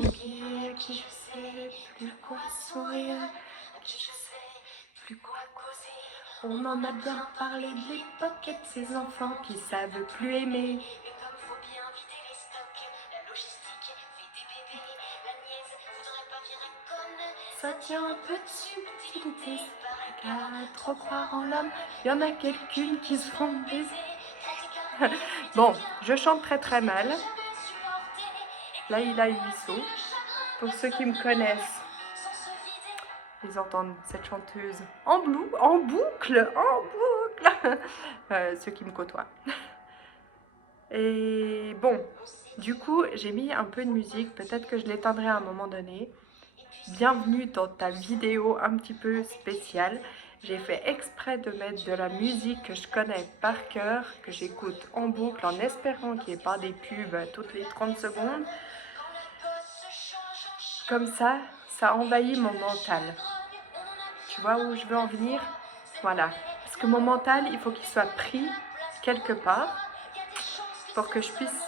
vampire, qui je sais plus quoi sourire, qui je sais plus quoi causer. On en a bien parlé de l'époque et de ces enfants qui savent plus aimer. Et comme faut bien vider les stocks, la logistique fait des bébés. La nièce voudrait pas virer conne. Ça tient un peu de subtilité. Paraît qu'à trop croire en l'homme, y en a quelqu'une qui se font baiser. Bon, je chante très mal. Laïla Huisseau. Pour ceux qui me connaissent, ils entendent cette chanteuse en boucle. Ceux qui me côtoient. Et bon, du coup, j'ai mis un peu de musique. Peut-être que je l'éteindrai à un moment donné. Bienvenue dans ta vidéo un petit peu spéciale. J'ai fait exprès de mettre de la musique que je connais par cœur, que j'écoute en boucle en espérant qu'il n'y ait pas des pubs toutes les 30 secondes. Comme ça envahit mon mental. Tu vois où je veux en venir? Voilà. Parce que mon mental, il faut qu'il soit pris quelque part pour que je puisse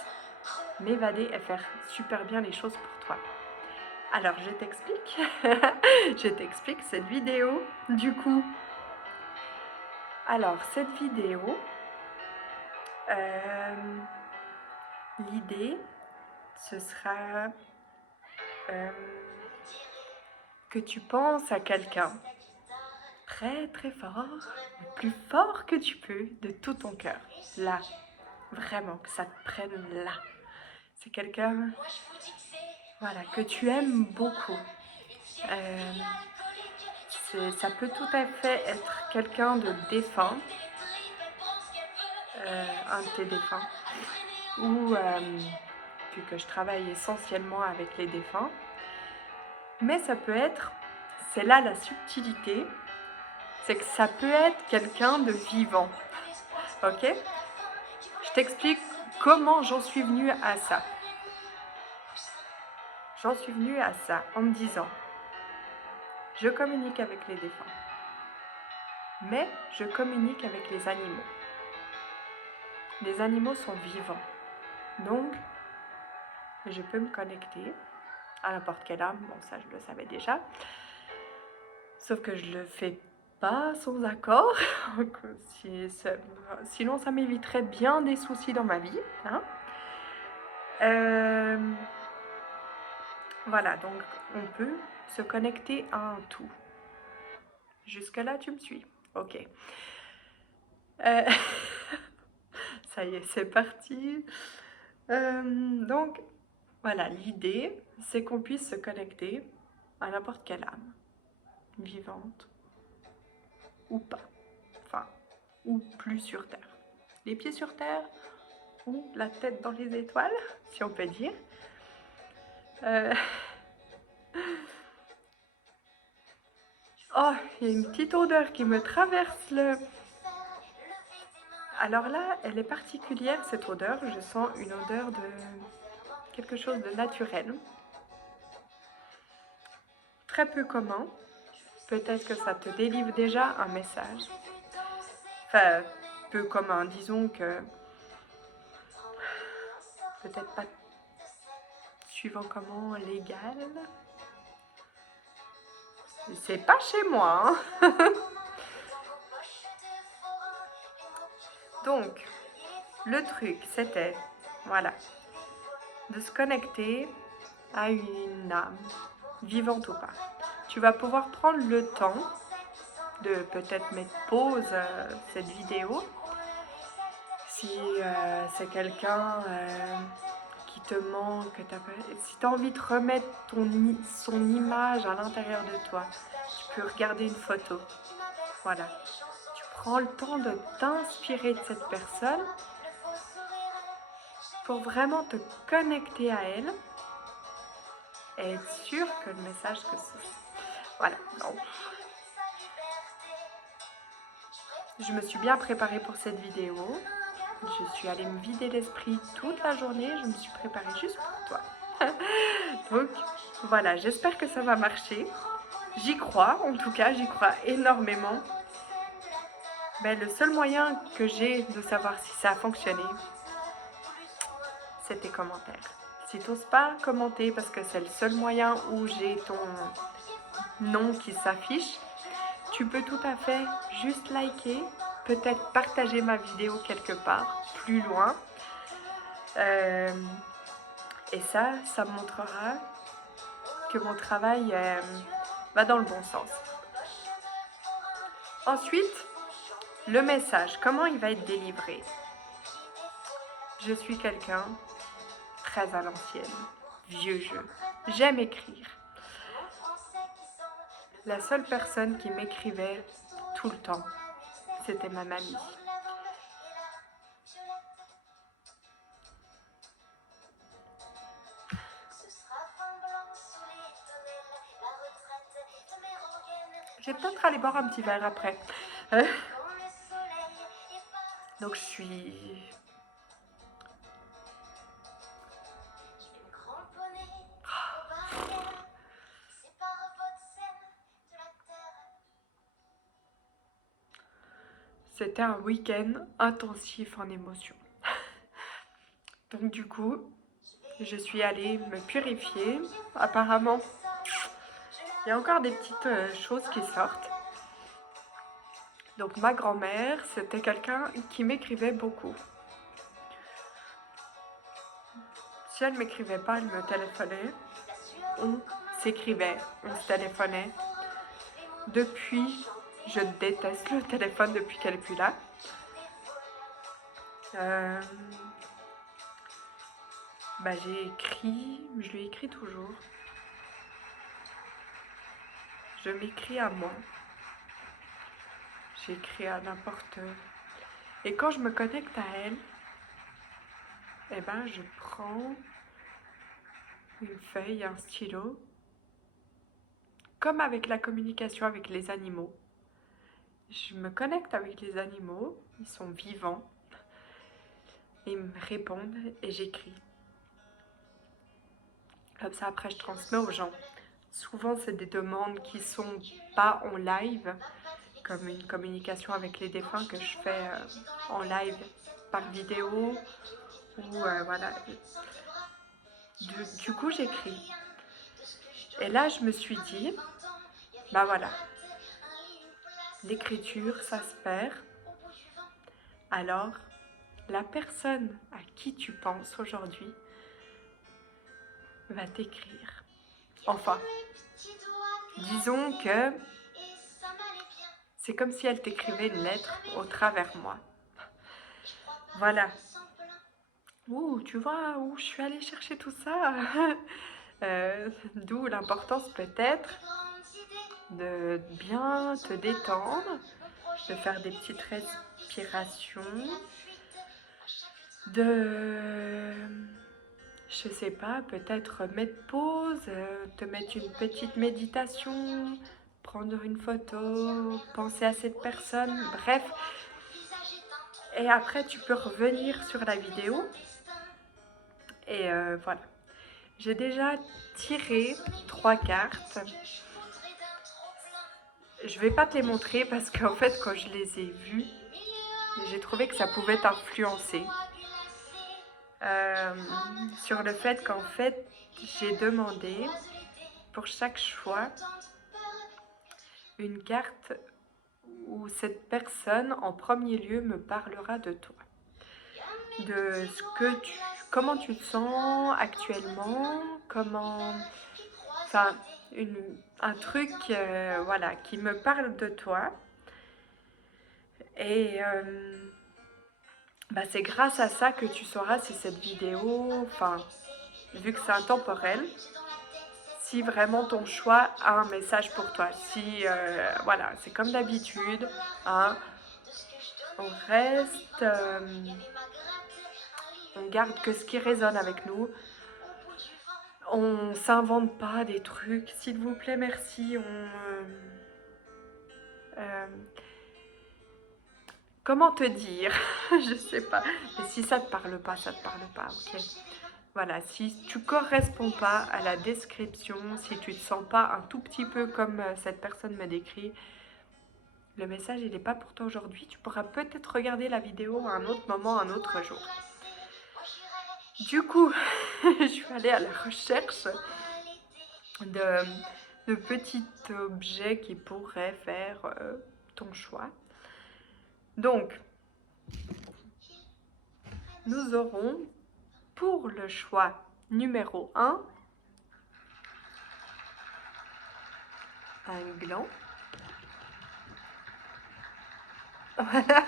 m'évader et faire super bien les choses pour toi. Alors, je t'explique. Je t'explique cette vidéo, du coup. Alors, cette vidéo, l'idée, ce sera que tu penses à quelqu'un très fort, le plus fort que tu peux, de tout ton cœur. Là, vraiment, que ça te prenne là. C'est quelqu'un, voilà, que tu aimes beaucoup. Ça peut tout à fait être quelqu'un de défunt, un de tes défunts, ou vu que je travaille essentiellement avec les défunts, mais ça peut être, c'est là la subtilité, c'est que ça peut être quelqu'un de vivant, ok? Je t'explique comment j'en suis venue à ça. J'en suis venue à ça en me disant, je communique avec les défunts, mais je communique avec les animaux. Les animaux sont vivants, donc je peux me connecter à n'importe quelle âme, bon ça je le savais déjà, sauf que je le fais pas sans accord, sinon ça m'éviterait bien des soucis dans ma vie, hein. Voilà, donc on peut se connecter à un tout. Jusque là tu me suis? Ok. Ça y est, c'est parti. Donc voilà, l'idée c'est qu'on puisse se connecter à n'importe quelle âme, vivante ou pas, enfin, ou plus sur Terre. Les pieds sur Terre ou la tête dans les étoiles, si on peut dire. Oh, il y a une petite odeur qui me traverse le... Alors là, elle est particulière cette odeur, je sens une odeur de quelque chose de naturel. Très peu commun. Peut-être que ça te délivre déjà un message. Enfin, peu commun, disons que peut-être pas suivant comment légal. C'est pas chez moi, hein. Donc, le truc, c'était, voilà, de se connecter à une âme, vivante ou pas. Tu vas pouvoir prendre le temps de peut-être mettre pause cette vidéo. Si c'est quelqu'un qui te manque, si tu as envie de remettre son image à l'intérieur de toi, tu peux regarder une photo. Voilà. Tu prends le temps de t'inspirer de cette personne pour vraiment te connecter à elle et être sûr que le message que c'est... Voilà. Donc, je me suis bien préparée pour cette vidéo. Je suis allée me vider l'esprit toute la journée. Je me suis préparée juste pour toi. Donc, voilà. J'espère que ça va marcher. J'y crois. En tout cas, j'y crois énormément. Mais le seul moyen que j'ai de savoir si ça a fonctionné, c'est tes commentaires. Si tu n'oses pas commenter parce que c'est le seul moyen où j'ai ton nom qui s'affiche, tu peux tout à fait juste liker, peut-être partager ma vidéo quelque part, plus loin. Et ça montrera que mon travail va dans le bon sens. Ensuite, le message, comment il va être délivré? Je suis quelqu'un très à l'ancienne, vieux jeu. J'aime écrire. La seule personne qui m'écrivait tout le temps, c'était ma mamie. Je vais peut-être aller boire un petit verre après. Donc je suis... C'était un week-end intensif en émotions. Donc du coup, je suis allée me purifier. Apparemment, il y a encore des petites choses qui sortent. Donc ma grand-mère, c'était quelqu'un qui m'écrivait beaucoup. Si elle ne m'écrivait pas, elle me téléphonait. On s'écrivait, on se téléphonait. Depuis, je déteste le téléphone depuis qu'elle n'est plus là. J'ai écrit, je lui écris toujours. Je m'écris à moi. J'écris à n'importe... Et quand je me connecte à elle, eh ben, je prends une feuille, un stylo, comme avec la communication avec les animaux. Je me connecte avec les animaux, ils sont vivants, ils me répondent et j'écris. Comme ça, après, je transmets aux gens. Souvent, c'est des demandes qui ne sont pas en live, comme une communication avec les défunts que je fais en live par vidéo. Ou voilà. Du coup, j'écris. Et là, je me suis dit, bah voilà, l'écriture, ça se perd. Alors, la personne à qui tu penses aujourd'hui va t'écrire. Enfin, disons que c'est comme si elle t'écrivait une lettre au travers moi. Voilà. Ouh, tu vois où je suis allée chercher tout ça. D'où l'importance peut-être de bien te détendre, de faire des petites respirations, de, je sais pas, peut-être mettre pause, te mettre une petite méditation, prendre une photo, penser à cette personne, bref. Et après, tu peux revenir sur la vidéo. Et voilà. J'ai déjà tiré 3 cartes. Je vais pas te les montrer parce qu'en fait, quand je les ai vues, j'ai trouvé que ça pouvait t'influencer. Sur le fait qu'en fait, j'ai demandé pour chaque choix une carte où cette personne en premier lieu me parlera de toi, de ce que comment tu te sens actuellement, comment, enfin, un truc voilà, qui me parle de toi. Et c'est grâce à ça que tu sauras si cette vidéo, enfin, vu que c'est intemporel, si vraiment ton choix a un message pour toi. Si, voilà, c'est comme d'habitude, hein, on reste, on garde que ce qui résonne avec nous. On s'invente pas des trucs, s'il vous plaît, merci. Comment te dire? Je sais pas. Mais si ça te parle pas, ça te parle pas, ok? Voilà, si tu corresponds pas à la description, si tu te sens pas un tout petit peu comme cette personne me décrit, le message il n'est pas pour toi aujourd'hui. Tu pourras peut-être regarder la vidéo à un autre moment, un autre jour. Du coup, je suis allée à la recherche de petits objets qui pourraient faire ton choix. Donc, nous aurons pour le choix numéro 1 un gland. Voilà.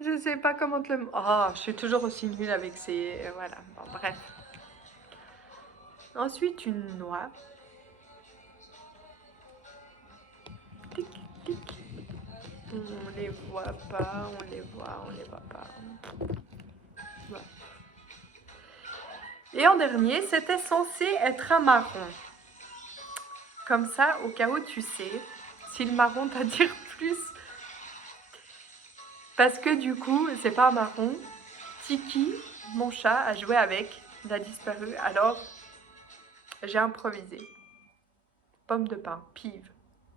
Je sais pas comment te le... Oh, je suis toujours aussi nulle avec ces... Voilà, bon, bref. Ensuite, une noix. Tic, tic. On les voit pas, on les voit pas. Voilà. Et en dernier, c'était censé être un marron. Comme ça, au cas où tu sais, si le marron t'attire plus. Parce que du coup, c'est pas un marron. Tiki, mon chat, a joué avec. Il a disparu. Alors, j'ai improvisé. Pomme de pin, pive.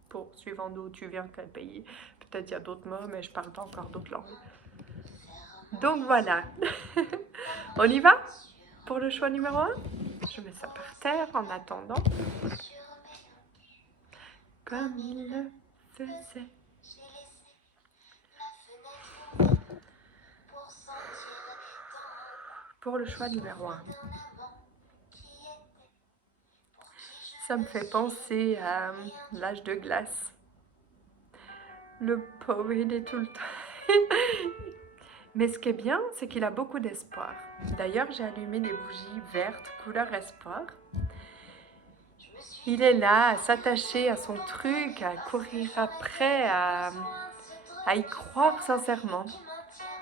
Pour suivant d'où tu viens, quel pays. Peut-être il y a d'autres mots, mais je parle pas encore d'autres langues. Donc voilà. On y va pour le choix numéro 1. Je mets ça par terre en attendant. Comme il le faisait. Pour le choix numéro 1. Ça me fait penser à l'âge de glace. Le pauvre, il est tout le temps... Mais ce qui est bien, c'est qu'il a beaucoup d'espoir. D'ailleurs, j'ai allumé des bougies vertes, couleur espoir. Il est là, à s'attacher à son truc, à courir après, à y croire sincèrement.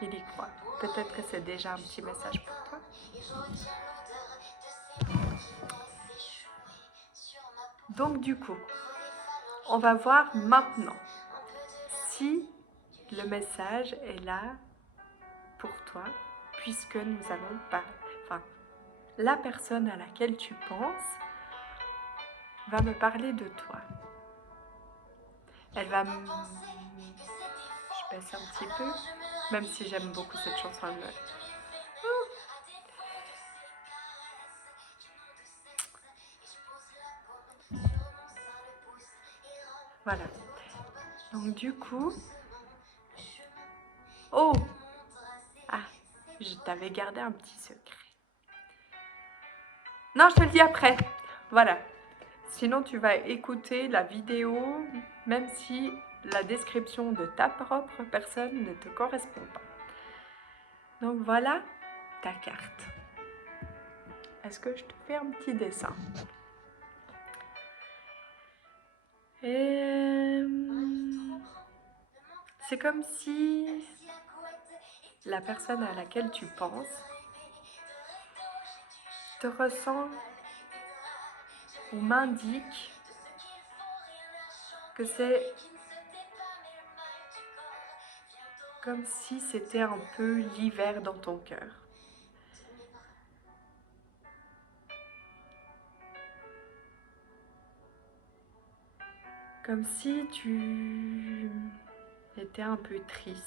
Il y croit. Peut-être que c'est déjà un petit message pour toi. Donc du coup, on va voir maintenant si le message est là pour toi, puisque nous allons parler. Enfin, la personne à laquelle tu penses va me parler de toi. Elle va me... Je baisse un petit peu, même si j'aime beaucoup cette chanson. Voilà. Donc du coup... Oh! Ah, je t'avais gardé un petit secret. Non, je te le dis après. Voilà. Sinon, tu vas écouter la vidéo, même si la description de ta propre personne ne te correspond pas. Donc voilà ta carte. Est-ce que je te fais un petit dessin? Et... c'est comme si la personne à laquelle tu penses te ressent ou m'indique que c'est comme si c'était un peu l'hiver dans ton cœur. Comme si tu étais un peu triste.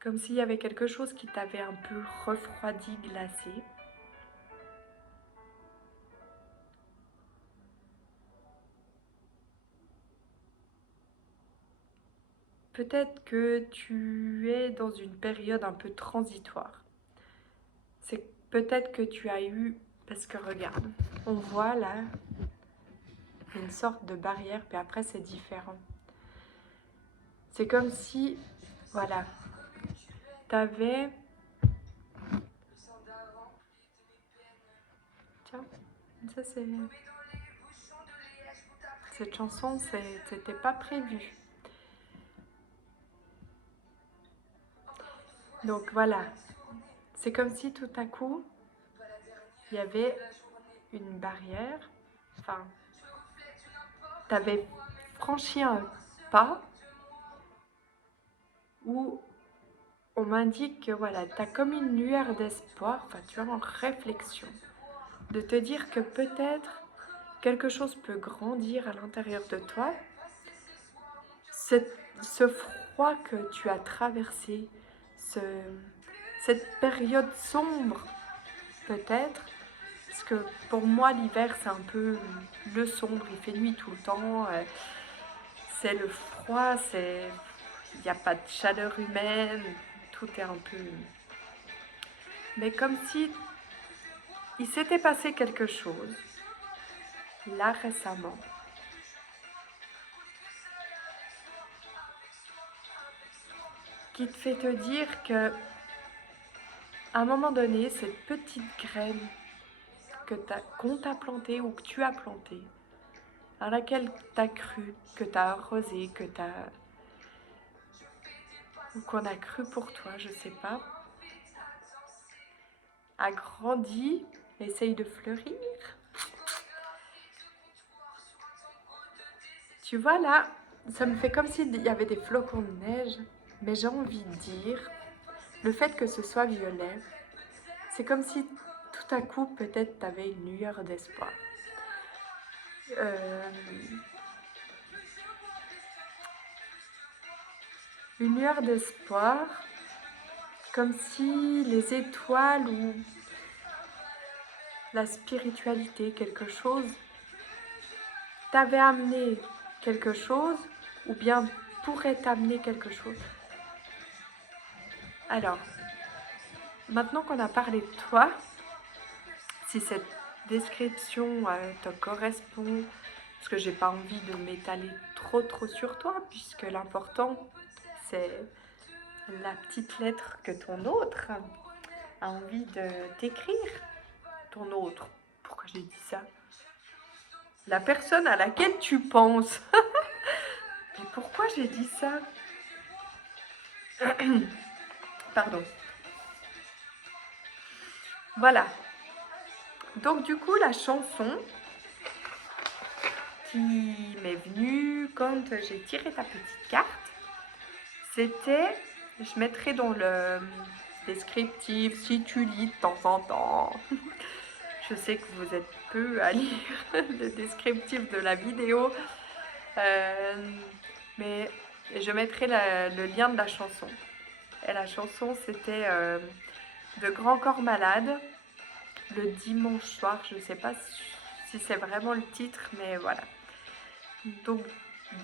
Comme s'il y avait quelque chose qui t'avait un peu refroidi, glacé. Peut-être que tu es dans une période un peu transitoire. C'est peut-être que tu as eu... Parce que regarde, on voit là une sorte de barrière, puis après c'est différent. C'est comme si, voilà, tu avais... Tiens, ça c'est... Cette chanson, c'était pas prévu. Donc voilà, c'est comme si tout à coup, il y avait une barrière, enfin, tu avais franchi un pas où on m'indique que voilà, tu as comme une lueur d'espoir, enfin tu es en réflexion, de te dire que peut-être quelque chose peut grandir à l'intérieur de toi. Ce crois que tu as traversé cette période sombre, peut-être. Parce que pour moi, l'hiver, c'est un peu le sombre. Il fait nuit tout le temps. C'est le froid, il n'y a pas de chaleur humaine. Tout est un peu... Mais comme si il s'était passé quelque chose, là récemment, qui te fait te dire que à un moment donné, cette petite graine qu'on t'a plantée ou que tu as plantée, à laquelle tu as cru, que tu as arrosée, ou qu'on a cru pour toi, je sais pas, a grandi, essaye de fleurir. Tu vois là, ça me fait comme s'il y avait des flocons de neige, mais j'ai envie de dire, le fait que ce soit violet, c'est comme si tout à coup peut-être tu avais une lueur d'espoir. Une lueur d'espoir, comme si les étoiles ou la spiritualité, quelque chose, t'avait amené quelque chose ou bien pourrait t'amener quelque chose. Alors, maintenant qu'on a parlé de toi, si cette description te correspond, parce que j'ai pas envie de m'étaler trop sur toi, puisque l'important c'est la petite lettre que ton autre a envie de t'écrire. Ton autre, pourquoi j'ai dit ça? La personne à laquelle tu penses. Mais pourquoi j'ai dit ça? Pardon. Voilà. Donc du coup, la chanson qui m'est venue quand j'ai tiré ta petite carte, c'était, je mettrai dans le descriptif si tu lis de temps en temps. Je sais que vous êtes peu à lire le descriptif de la vidéo, mais je mettrai le lien de la chanson. Et la chanson, c'était de Grand Corps Malade, le dimanche soir. Je ne sais pas si c'est vraiment le titre, mais voilà. Donc,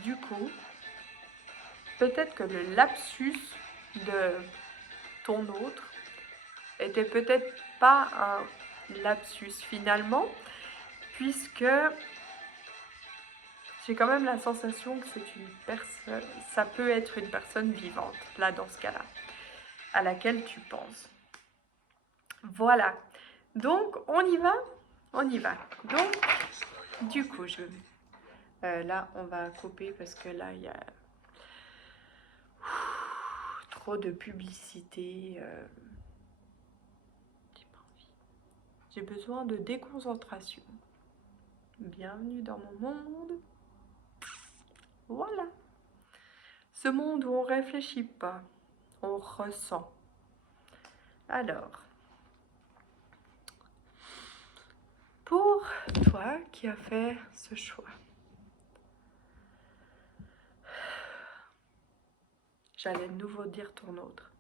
du coup, peut-être que le lapsus de ton autre était peut-être pas un lapsus finalement, puisque j'ai quand même la sensation que c'est une personne, ça peut être une personne vivante, là dans ce cas-là, à laquelle tu penses. Voilà, donc on y va. Donc, du coup, là, on va couper parce que là, il y a trop de publicité. J'ai pas envie. J'ai besoin de déconcentration. Bienvenue dans mon monde. Voilà. Ce monde où on réfléchit pas, on ressent. Alors, pour toi qui as fait ce choix, j'allais de nouveau dire ton autre.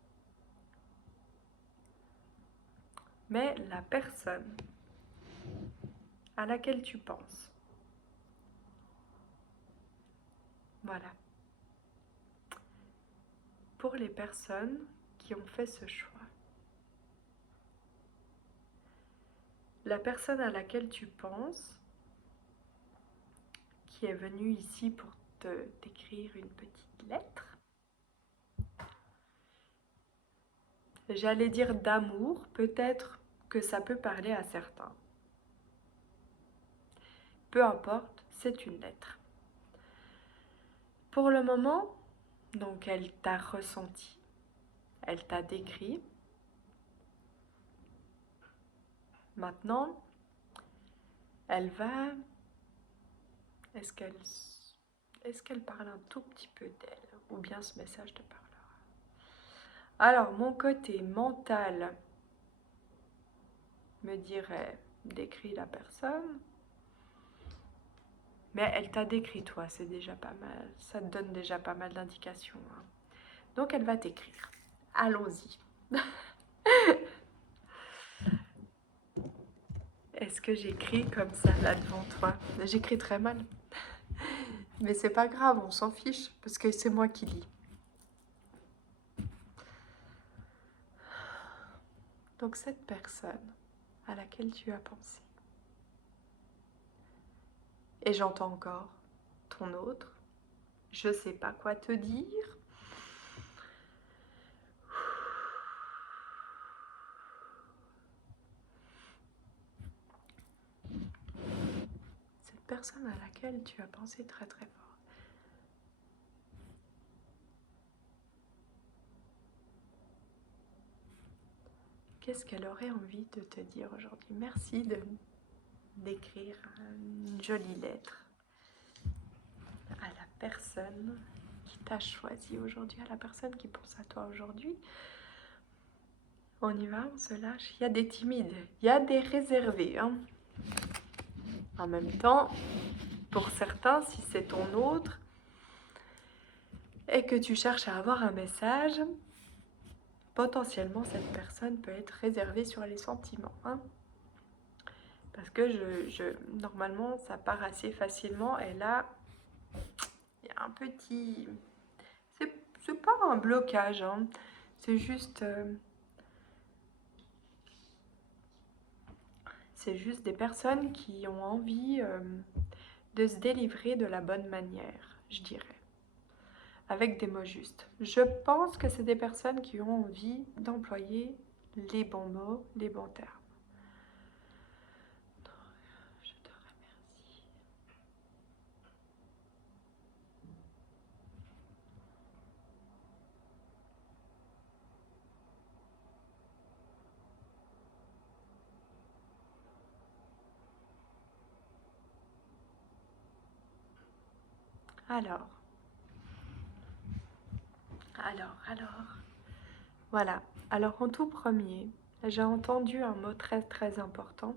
Mais la personne à laquelle tu penses. Voilà. Pour les personnes qui ont fait ce choix. La personne à laquelle tu penses, qui est venue ici pour t'écrire une petite lettre. J'allais dire d'amour, peut-être que ça peut parler à certains. Peu importe, c'est une lettre. Pour le moment, donc elle t'a ressenti, elle t'a décrit. Maintenant, elle va... Est-ce qu'elle parle un tout petit peu d'elle? Ou bien ce message te parlera? Alors, mon côté mental me dirait décrit la personne. Mais elle t'a décrit toi, c'est déjà pas mal. Ça te donne déjà pas mal d'indications. Hein. Donc elle va t'écrire. Allons-y. Est-ce que j'écris comme ça là devant toi? J'écris très mal. Mais c'est pas grave, on s'en fiche, parce que c'est moi qui lis. Donc cette personne à laquelle tu as pensé, et j'entends encore ton autre, je sais pas quoi te dire. Cette personne à laquelle tu as pensé très très fort. Qu'est-ce qu'elle aurait envie de te dire aujourd'hui? Merci d'écrire une jolie lettre à la personne qui t'a choisi aujourd'hui, à la personne qui pense à toi aujourd'hui. On y va, on se lâche. Il y a des timides, il y a des réservés. Hein. En même temps, pour certains, si c'est ton autre et que tu cherches à avoir un message, potentiellement cette personne peut être réservée sur les sentiments. Hein. Parce que normalement, ça part assez facilement et là, il y a un petit... C'est pas un blocage, hein. C'est juste... c'est juste des personnes qui ont envie de se délivrer de la bonne manière, je dirais. Avec des mots justes. Je pense que c'est des personnes qui ont envie d'employer les bons mots, les bons termes. Je te remercie. Alors. Voilà. Alors en tout premier, j'ai entendu un mot très très important,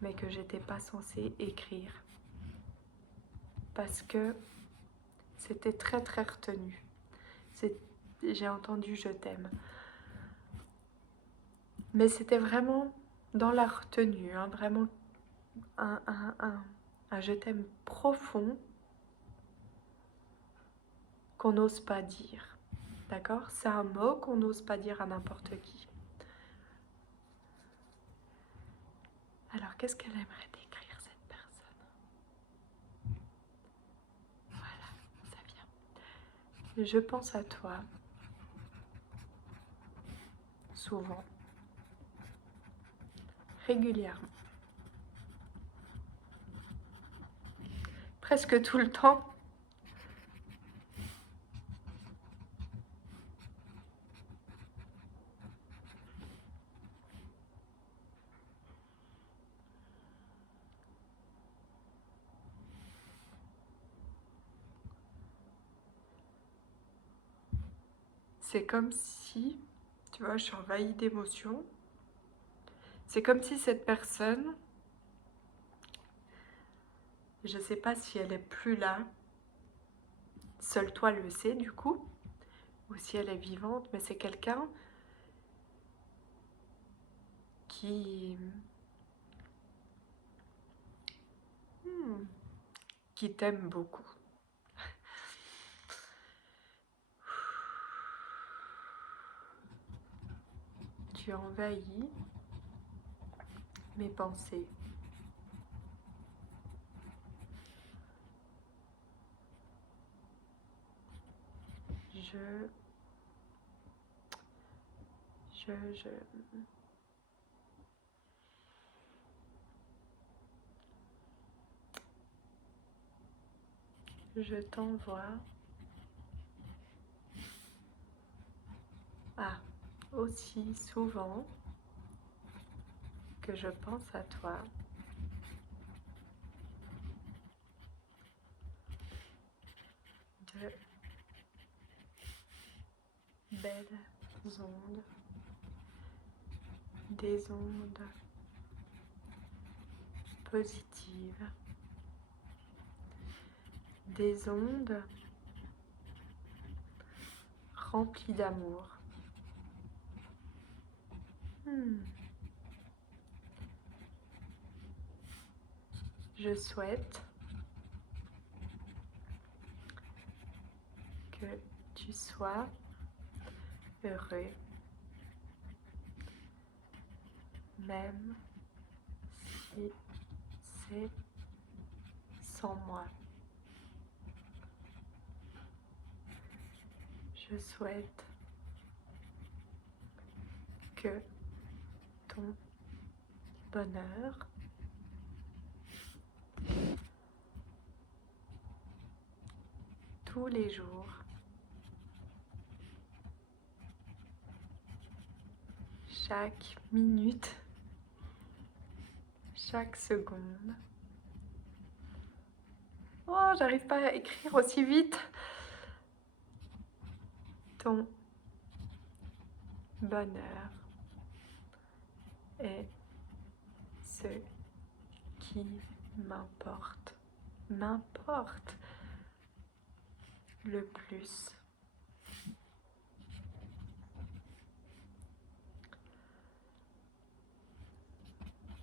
mais que j'étais pas censée écrire. Parce que c'était très très retenu. J'ai entendu je t'aime. Mais c'était vraiment dans la retenue, hein, vraiment un je t'aime profond qu'on n'ose pas dire. D'accord? C'est un mot qu'on n'ose pas dire à n'importe qui. Alors, qu'est-ce qu'elle aimerait décrire, cette personne? Voilà, ça vient. Je pense à toi, souvent, régulièrement, presque tout le temps. C'est comme si, tu vois, je suis envahie d'émotions. C'est comme si cette personne, je ne sais pas si elle est plus là, seul toi le sais du coup, ou si elle est vivante, mais c'est quelqu'un qui t'aime beaucoup. Tu envahis mes pensées. Je t'envoie aussi souvent que je pense à toi. De belles ondes, des ondes positives, des ondes rempli d'amour. Je souhaite que tu sois heureux, même si c'est sans moi. Je souhaite que ton bonheur tous les jours, chaque minute, chaque seconde. Oh, j'arrive pas à écrire aussi vite. Ton bonheur est ce qui m'importe le plus.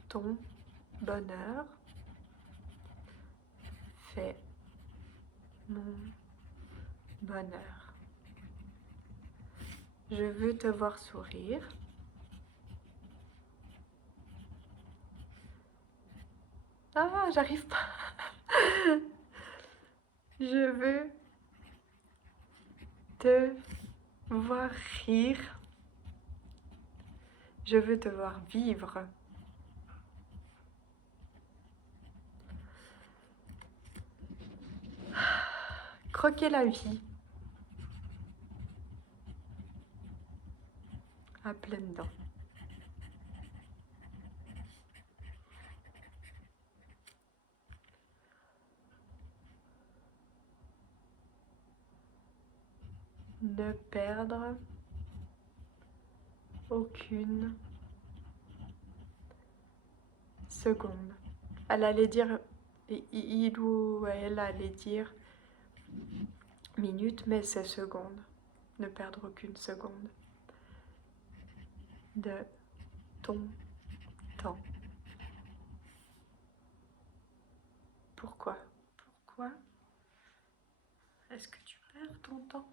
Ton bonheur fait mon bonheur. Je veux te voir sourire. Ah, j'arrive pas. Je veux te voir rire. Je veux te voir vivre. Croquer la vie à pleines dents. Ne perdre aucune seconde. Elle allait dire, il ou elle allait dire minute, mais c'est seconde. Ne perdre aucune seconde de ton temps. Pourquoi? Pourquoi est-ce que tu perds ton temps?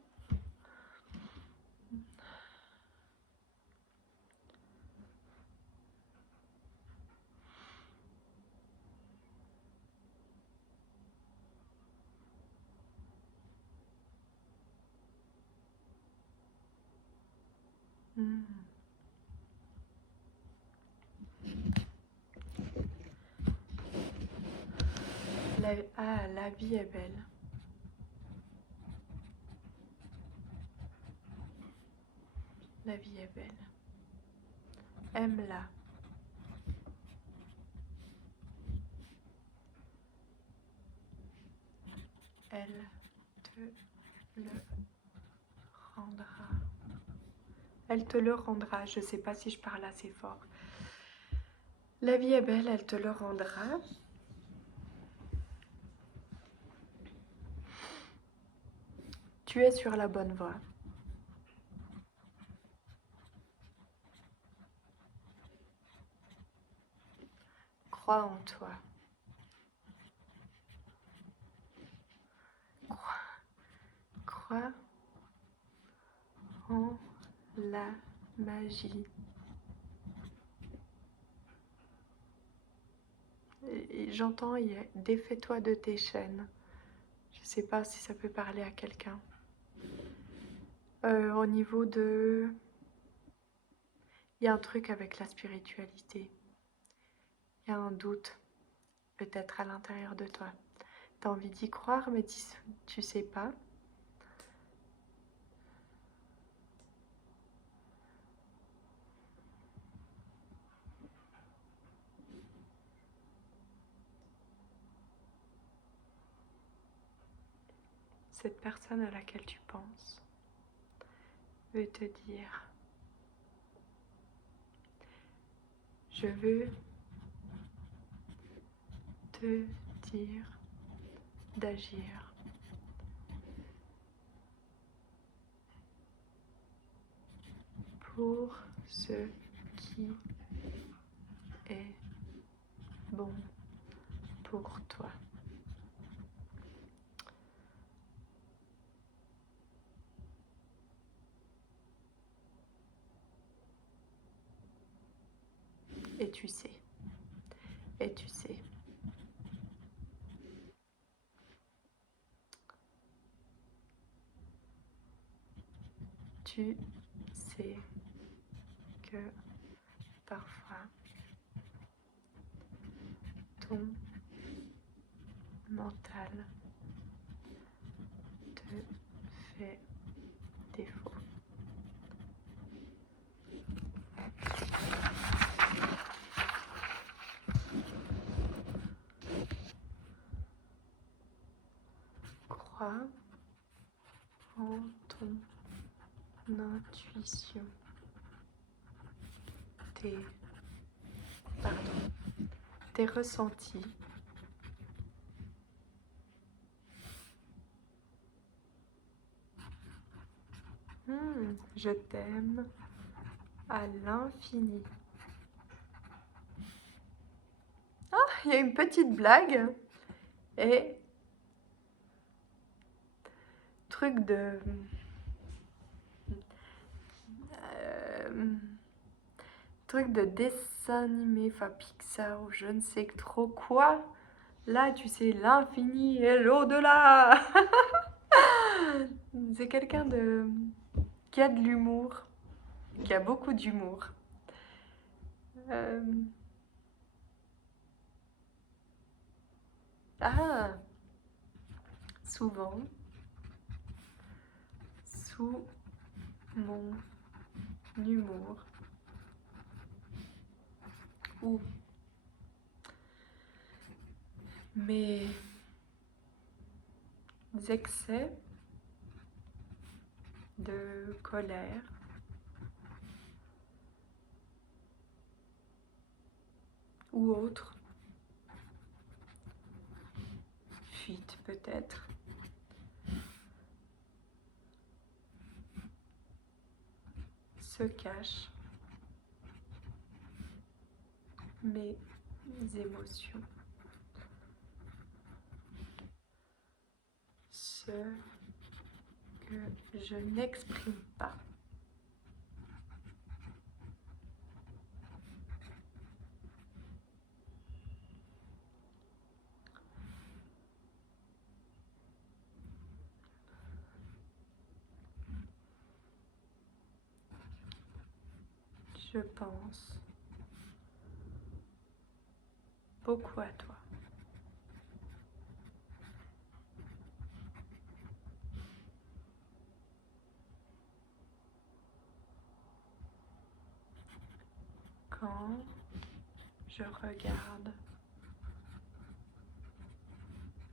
La vie est belle. La vie est belle. Aime-la. Elle te le rendra. Elle te le rendra. Je ne sais pas si je parle assez fort. La vie est belle, elle te le rendra. Tu es sur la bonne voie. Crois en toi. Crois en la magie. J'entends, défais-toi de tes chaînes. Je ne sais pas si ça peut parler à quelqu'un. Au niveau de... Il y a un truc avec la spiritualité. Il y a un doute, peut-être à l'intérieur de toi. Tu as envie d'y croire, mais tu sais pas. Cette personne à laquelle tu penses veut te dire: je veux te dire d'agir. pour ce qui est bon pour toi. Et tu sais, et tu sais. Tu sais que parfois ton mental te fait défaut. Crois en ton intuition, tes ressentis, je t'aime à l'infini. Ah, il y a une petite blague et truc de dessin animé, enfin Pixar ou je ne sais trop quoi. Là, tu sais, l'infini et l'au-delà. C'est quelqu'un qui a de l'humour, qui a beaucoup d'humour. Souvent, sous mon humour ou mes excès de colère ou autre, fuite peut-être, se cachent mes émotions, ce que je n'exprime pas. Je pense beaucoup à toi. Quand je regarde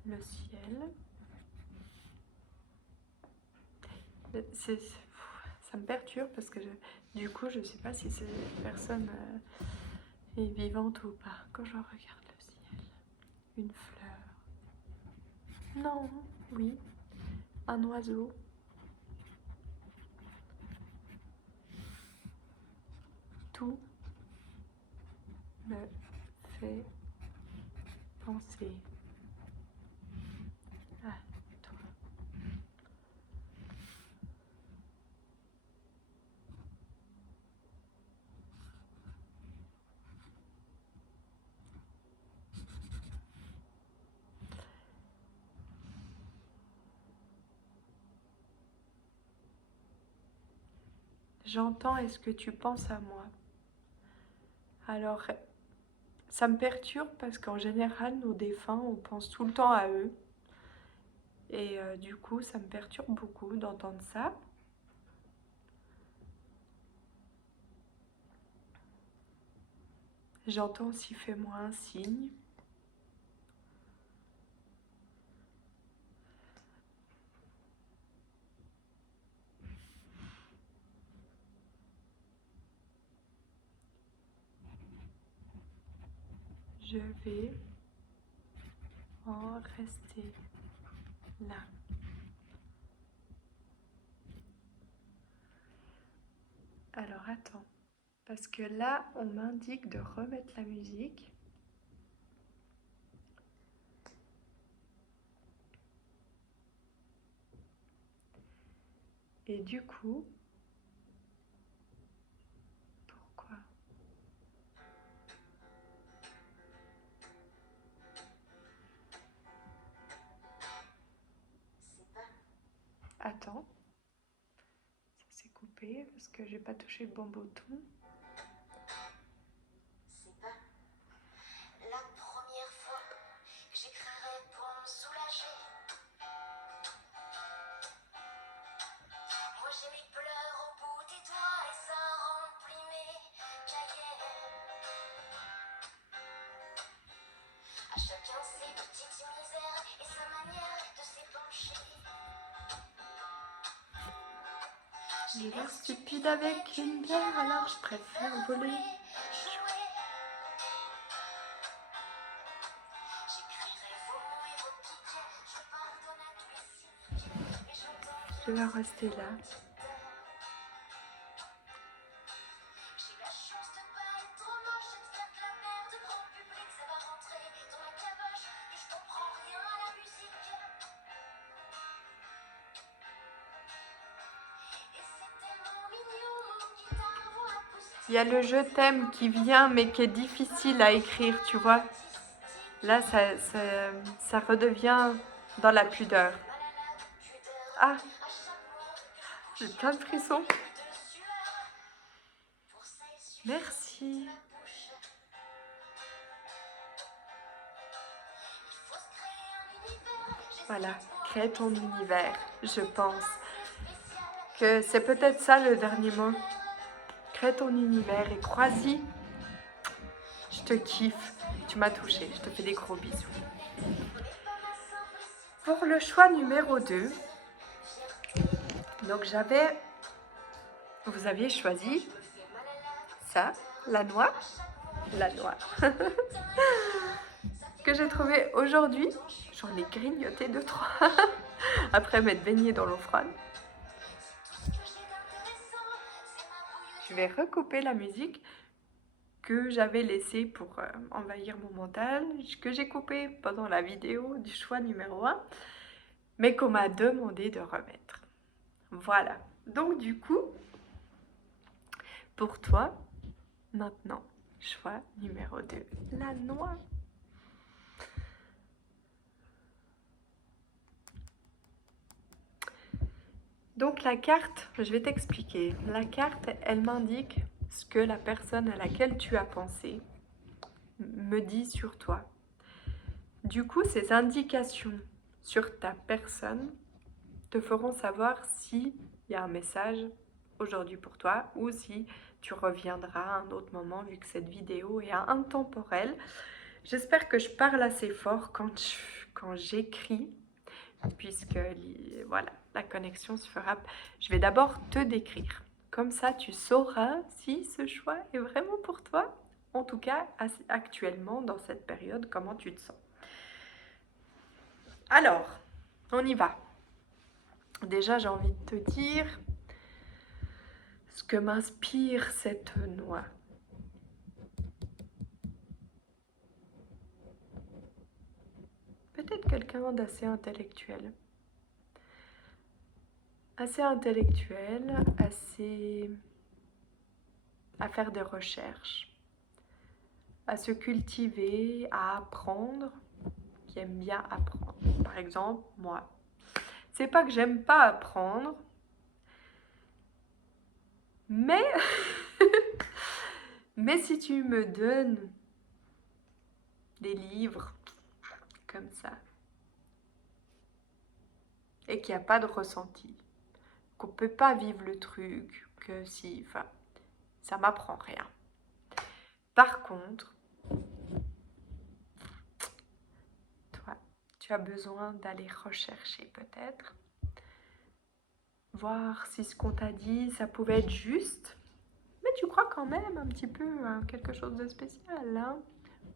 le ciel, ça me perturbe parce que du coup je sais pas si cette personne est vivante ou pas. Quand je regarde le ciel, une fleur, non, oui, un oiseau, tout me fait penser à toi. J'entends, est-ce que tu penses à moi? Alors, ça me perturbe parce qu'en général, nos défunts, on pense tout le temps à eux. Et du coup, ça me perturbe beaucoup d'entendre ça. J'entends aussi, fais-moi un signe. Je vais en rester là. Alors attends, parce que là, on m'indique de remettre la musique. Et du coup, pourquoi? Attends, ça s'est coupé parce que j'ai pas touché le bon bouton. C'est pas la première fois que j'écrirai pour me soulager. Moi j'ai mes pleurs au bout des doigts et ça remplit mes cahiers. À chacun ses petites misères et sa manière de s'épancher. J'ai l'air stupide avec une bière, alors je préfère voler. Je vais rester là. J'ai la chance de pas être trop moche et de faire de la merde grand public. Ça va rentrer dans ma caboche et je comprends rien à la musique. Et c'est tellement mignon, mon guitare voix acoustique. Il y a le je t'aime qui vient, mais qui est difficile à écrire, tu vois. Là, ça redevient dans la pudeur. Ah, j'ai plein de frissons. Merci. Voilà, crée ton univers. Je pense que c'est peut-être ça le dernier mot. Crée ton univers et crois-y. Je te kiffe. Tu m'as touché. Je te fais des gros bisous. Pour le choix numéro 2, donc vous aviez choisi ça, la noix, que j'ai trouvé aujourd'hui. J'en ai grignoté 2-3 après m'être baignée dans l'eau froide. Je vais recouper la musique que j'avais laissée pour envahir mon mental, que j'ai coupée pendant la vidéo du choix numéro 1, mais qu'on m'a demandé de remettre. Voilà, donc du coup, pour toi, maintenant, choix numéro 2, la noix. Donc la carte, je vais t'expliquer. La carte, elle m'indique ce que la personne à laquelle tu as pensé me dit sur toi. Du coup, ces indications sur ta personne te feront savoir s'il y a un message aujourd'hui pour toi ou si tu reviendras à un autre moment vu que cette vidéo est intemporelle. J'espère que je parle assez fort quand j'écris, puisque voilà, la connexion se fera. Je vais d'abord te décrire. Comme ça, tu sauras si ce choix est vraiment pour toi. En tout cas, actuellement, dans cette période, comment tu te sens. Alors, on y va. Déjà, j'ai envie de te dire ce que m'inspire cette noix. Peut-être quelqu'un d'assez intellectuel. Assez intellectuel, assez à faire des recherches, à se cultiver, à apprendre, qui aime bien apprendre. Par exemple, moi. C'est pas que j'aime pas apprendre, mais mais si tu me donnes des livres comme ça et qu'il n'y a pas de ressenti, qu'on peut pas vivre le truc, que si, enfin, ça m'apprend rien. Par contre, toi, tu as besoin d'aller rechercher peut-être, voir si ce qu'on t'a dit, ça pouvait être juste, mais tu crois quand même un petit peu à quelque chose de spécial, hein?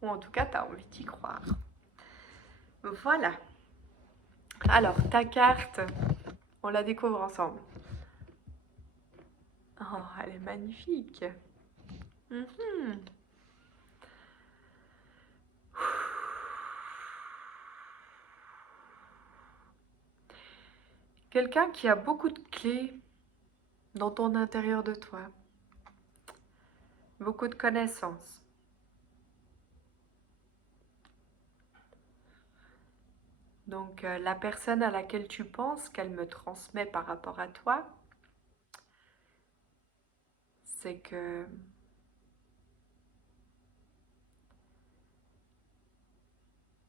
Ou en tout cas, tu as envie d'y croire. Voilà. Alors, ta carte, on la découvre ensemble. Oh, elle est magnifique. Mhm. Quelqu'un qui a beaucoup de clés dans ton intérieur de toi, beaucoup de connaissances. Donc la personne à laquelle tu penses qu'elle me transmet par rapport à toi, c'est que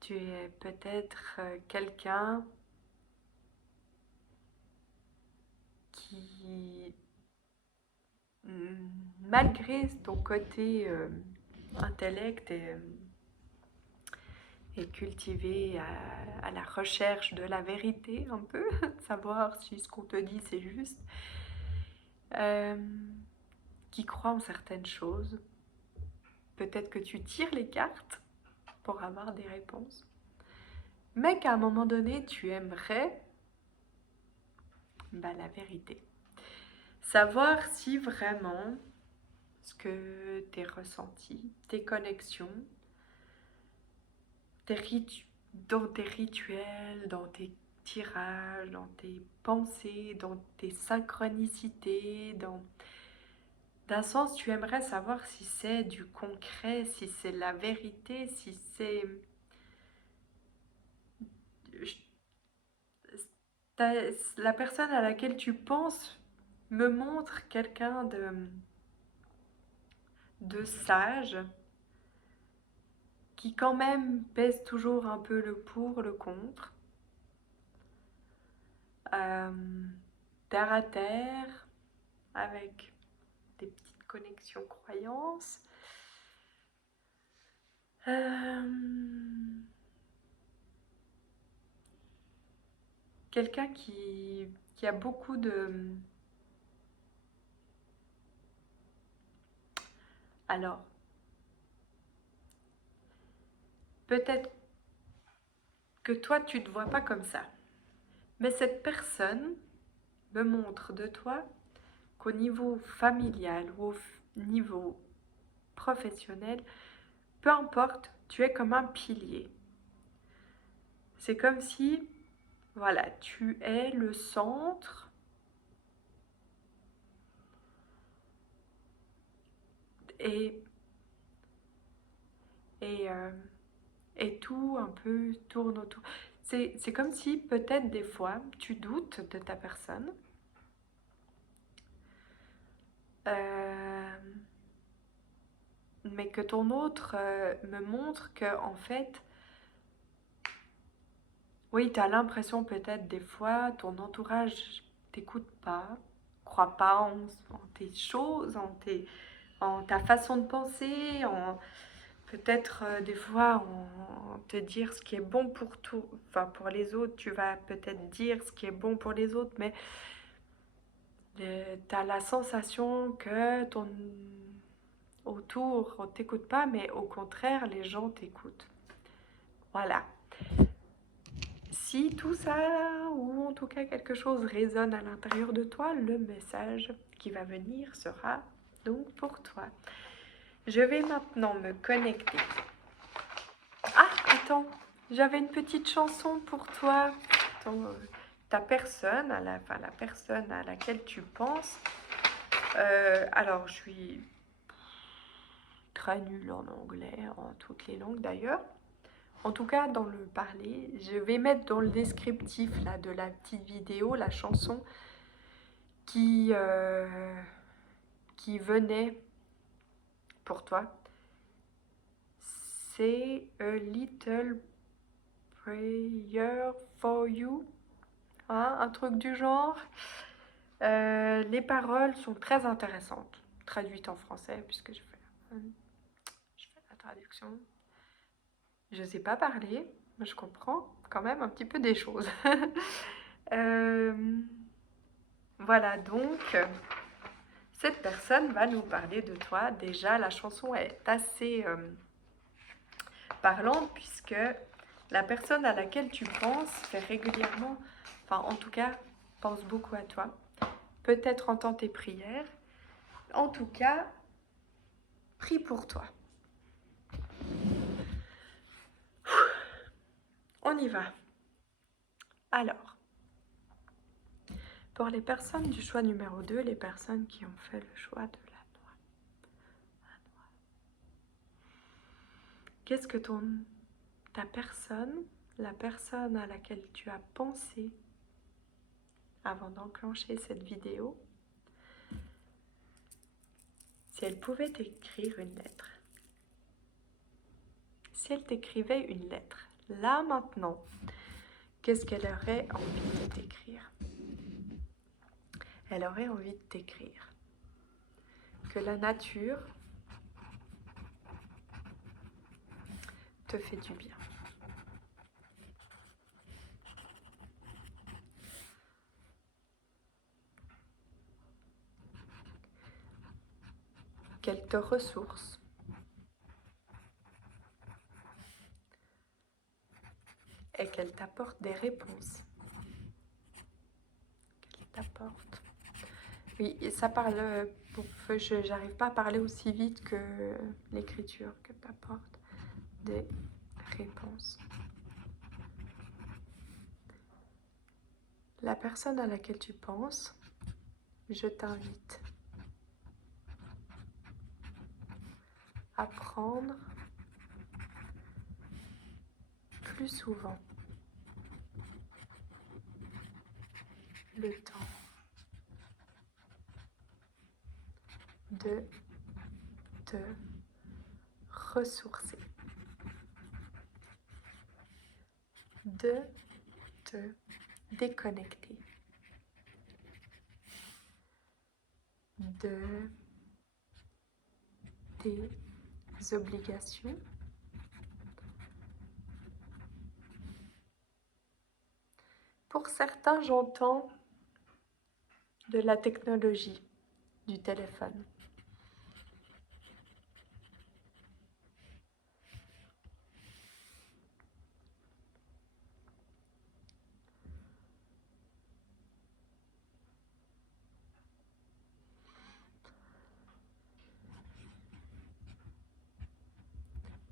tu es peut-être quelqu'un qui, malgré ton côté intellect et cultivé à la recherche de la vérité un peu, savoir si ce qu'on te dit c'est juste, euh, qui croit en certaines choses. Peut-être que tu tires les cartes pour avoir des réponses, mais qu'à un moment donné tu aimerais la vérité. Savoir si vraiment ce que tes ressentis, tes connexions, dans tes rituels, dans tes tirages, dans tes pensées, dans tes synchronicités, d'un sens, tu aimerais savoir si c'est du concret, si c'est la vérité, si c'est la personne à laquelle tu penses me montre quelqu'un de sage, qui quand même pèse toujours un peu le pour, le contre, euh, terre à terre, avec des petites connexions croyances. Euh, Quelqu'un qui a beaucoup de... Alors, peut-être que toi, tu ne te vois pas comme ça, mais cette personne me montre de toi qu'au niveau familial ou au niveau professionnel, peu importe, tu es comme un pilier. C'est comme si, voilà, tu es le centre et, et, euh, et tout un peu tourne autour. C'est comme si peut-être des fois tu doutes de ta personne, euh, mais que ton autre me montre que en fait, oui, tu as l'impression peut-être des fois ton entourage t'écoute pas, croit pas en tes choses, en ta façon de penser, en peut-être des fois en te dire ce qui est bon pour tout, enfin pour les autres, tu vas peut-être dire ce qui est bon pour les autres, mais tu as la sensation que ton autour on t'écoute pas, mais au contraire les gens t'écoutent. Voilà. Si tout ça, ou en tout cas quelque chose résonne à l'intérieur de toi, le message qui va venir sera donc pour toi. Je vais maintenant me connecter. Ah, attends, j'avais une petite chanson pour toi. Ta personne, enfin, la personne à laquelle tu penses. Alors, je suis très nulle en anglais, en toutes les langues d'ailleurs. En tout cas, dans le parler, je vais mettre dans le descriptif là, de la petite vidéo la chanson qui venait pour toi. C'est A Little Prayer for You, hein, un truc du genre. Les paroles sont très intéressantes, traduites en français, puisque je fais la traduction. Je ne sais pas parler, mais je comprends quand même un petit peu des choses. Euh, voilà, donc, cette personne va nous parler de toi. Déjà, la chanson est assez parlante, puisque la personne à laquelle tu penses fait régulièrement, enfin en tout cas, pense beaucoup à toi. Peut-être entend tes prières, En tout cas, prie pour toi. On y va. Alors, pour les personnes du choix numéro 2, les personnes qui ont fait le choix de la noix. Qu'est-ce que ta personne, la personne à laquelle tu as pensé avant d'enclencher cette vidéo, si elle pouvait t'écrire une lettre, si elle t'écrivait une lettre, là maintenant, qu'est-ce qu'elle aurait envie de t'écrire? Elle aurait envie de t'écrire que la nature te fait du bien. Qu'elle te ressource. Et qu'elle t'apporte des réponses. Qu'elle t'apporte. Oui, et ça parle. J'arrive pas à parler aussi vite que l'écriture, que t'apporte des réponses. La personne à laquelle tu penses, je t'invite à prendre plus souvent le temps de te ressourcer, de te déconnecter, de tes obligations, pour certains, j'entends de la technologie, du téléphone.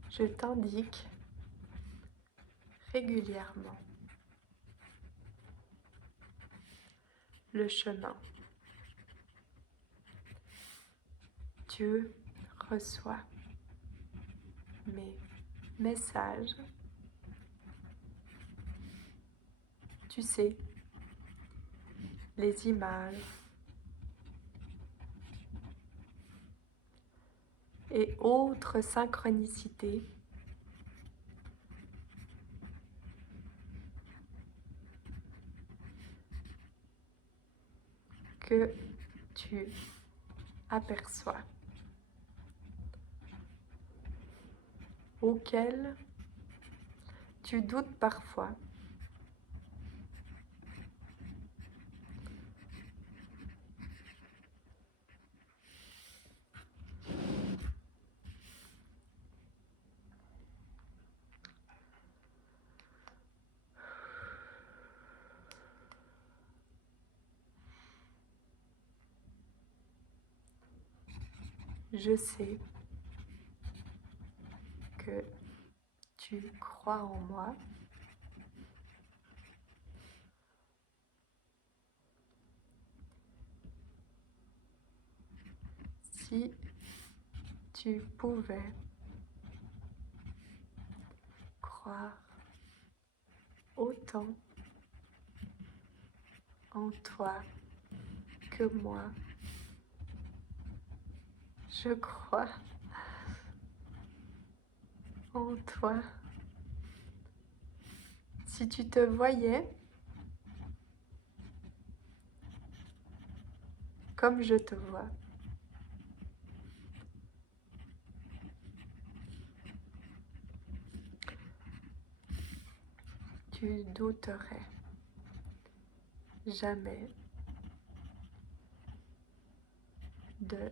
Je t'indique régulièrement le chemin. Tu reçois mes messages. Tu sais, les images et autres synchronicités que tu aperçois, auxquelles tu doutes parfois. Je sais que tu crois en moi. Si tu pouvais croire autant en toi que moi, je crois en toi. Si tu te voyais comme je te vois, tu douterais jamais de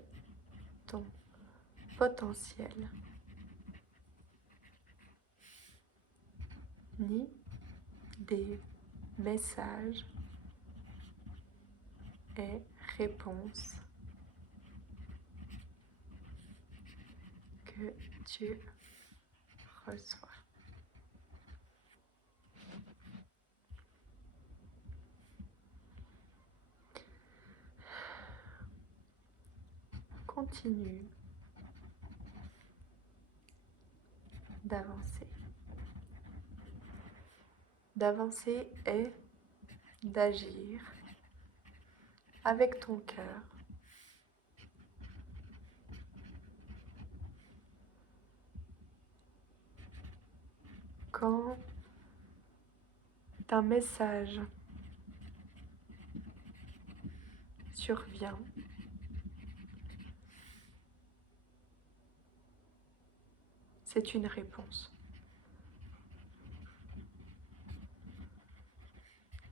ton potentiel, ni des messages et réponses que tu reçois. Continue d'avancer. D'avancer et d'agir avec ton cœur. Quand un message survient, c'est une réponse.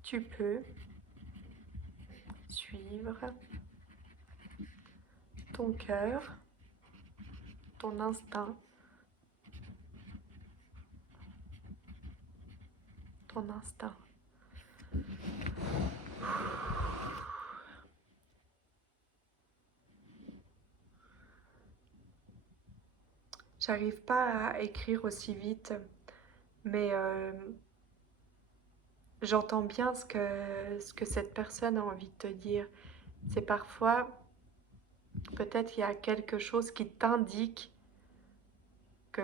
Tu peux suivre ton cœur, ton instinct, ton instinct. J'arrive pas à écrire aussi vite, mais j'entends bien ce que cette personne a envie de te dire. C'est parfois, peut-être il y a quelque chose qui t'indique que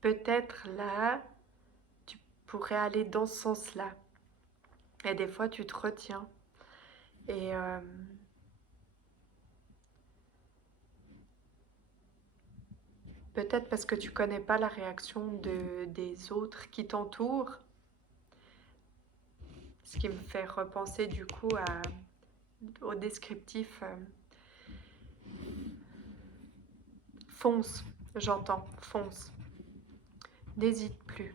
peut-être là, tu pourrais aller dans ce sens-là. Et des fois, tu te retiens. Et peut-être parce que tu connais pas la réaction des autres qui t'entourent. Ce qui me fait repenser du coup au descriptif. Fonce, j'entends, fonce. N'hésite plus.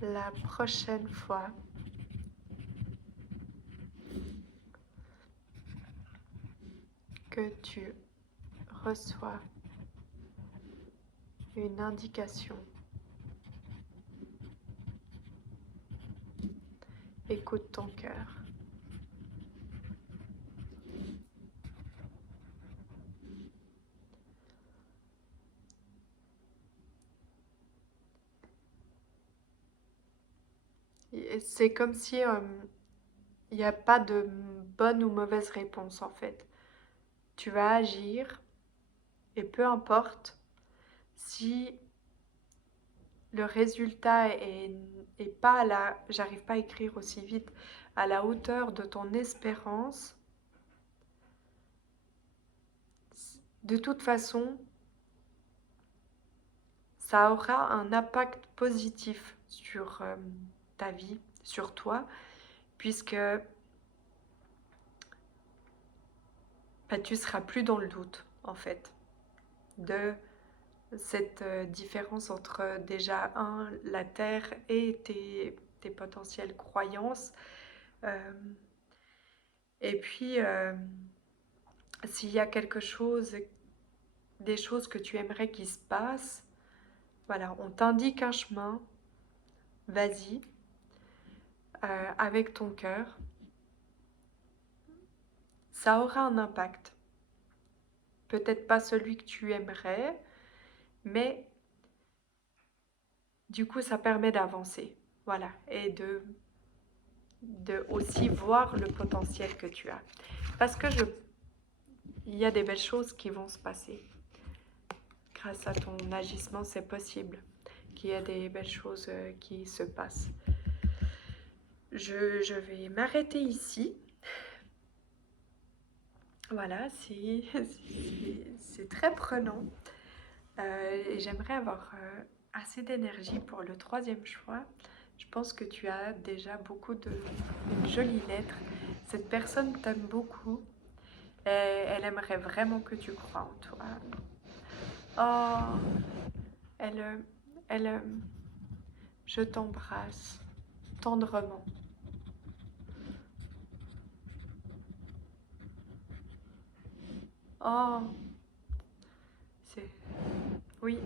La prochaine fois, que tu reçois une indication, écoute ton cœur. C'est comme si il n'y a pas de bonne ou mauvaise réponse en fait. Tu vas agir et peu importe si le résultat est pas j'arrive pas à écrire aussi vite, à la hauteur de ton espérance, de toute façon, ça aura un impact positif sur ta vie, sur toi, puisque tu seras plus dans le doute, en fait, de cette différence entre déjà, la Terre et tes potentielles croyances. Et puis, s'il y a quelque chose, des choses que tu aimerais qu'il se passe, voilà, on t'indique un chemin, vas-y, avec ton cœur. Ça aura un impact. Peut-être pas celui que tu aimerais, mais du coup, ça permet d'avancer. Voilà, et de aussi voir le potentiel que tu as. Parce que il y a des belles choses qui vont se passer. Grâce à ton agissement, c'est possible qu'il y ait des belles choses qui se passent. Je vais m'arrêter ici. Voilà, c'est très prenant. Et j'aimerais avoir assez d'énergie pour le troisième choix. Je pense que tu as déjà une jolie lettre. Cette personne t'aime beaucoup. Et elle aimerait vraiment que tu crois en toi. Oh, elle, elle, je t'embrasse tendrement. Oh, c'est, oui,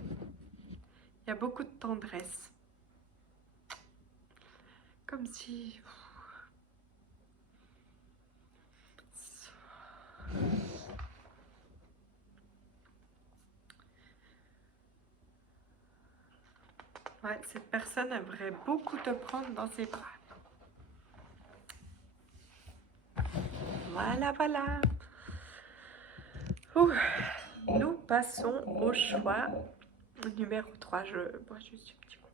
il y a beaucoup de tendresse. Comme si Ouais, cette personne aimerait beaucoup te prendre dans ses bras. Voilà, voilà. Ouh. Nous passons au choix numéro 3. Je bois juste un petit coup.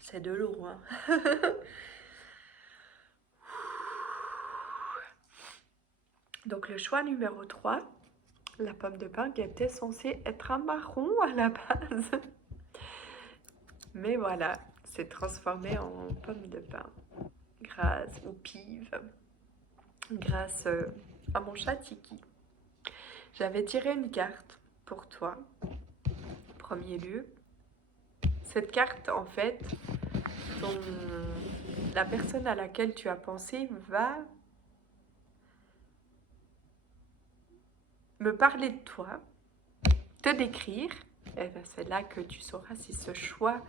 C'est de l'eau, hein. Donc le choix numéro 3, la pomme de pin qui était censée être un marron à la base. Mais voilà, c'est transformé en pomme de pin grâce au pive, grâce à mon chat Tiki. J'avais tiré une carte pour toi, premier lieu. Cette carte, en fait, la personne à laquelle tu as pensé va me parler de toi, te décrire. Et ben, c'est là que tu sauras si ce choix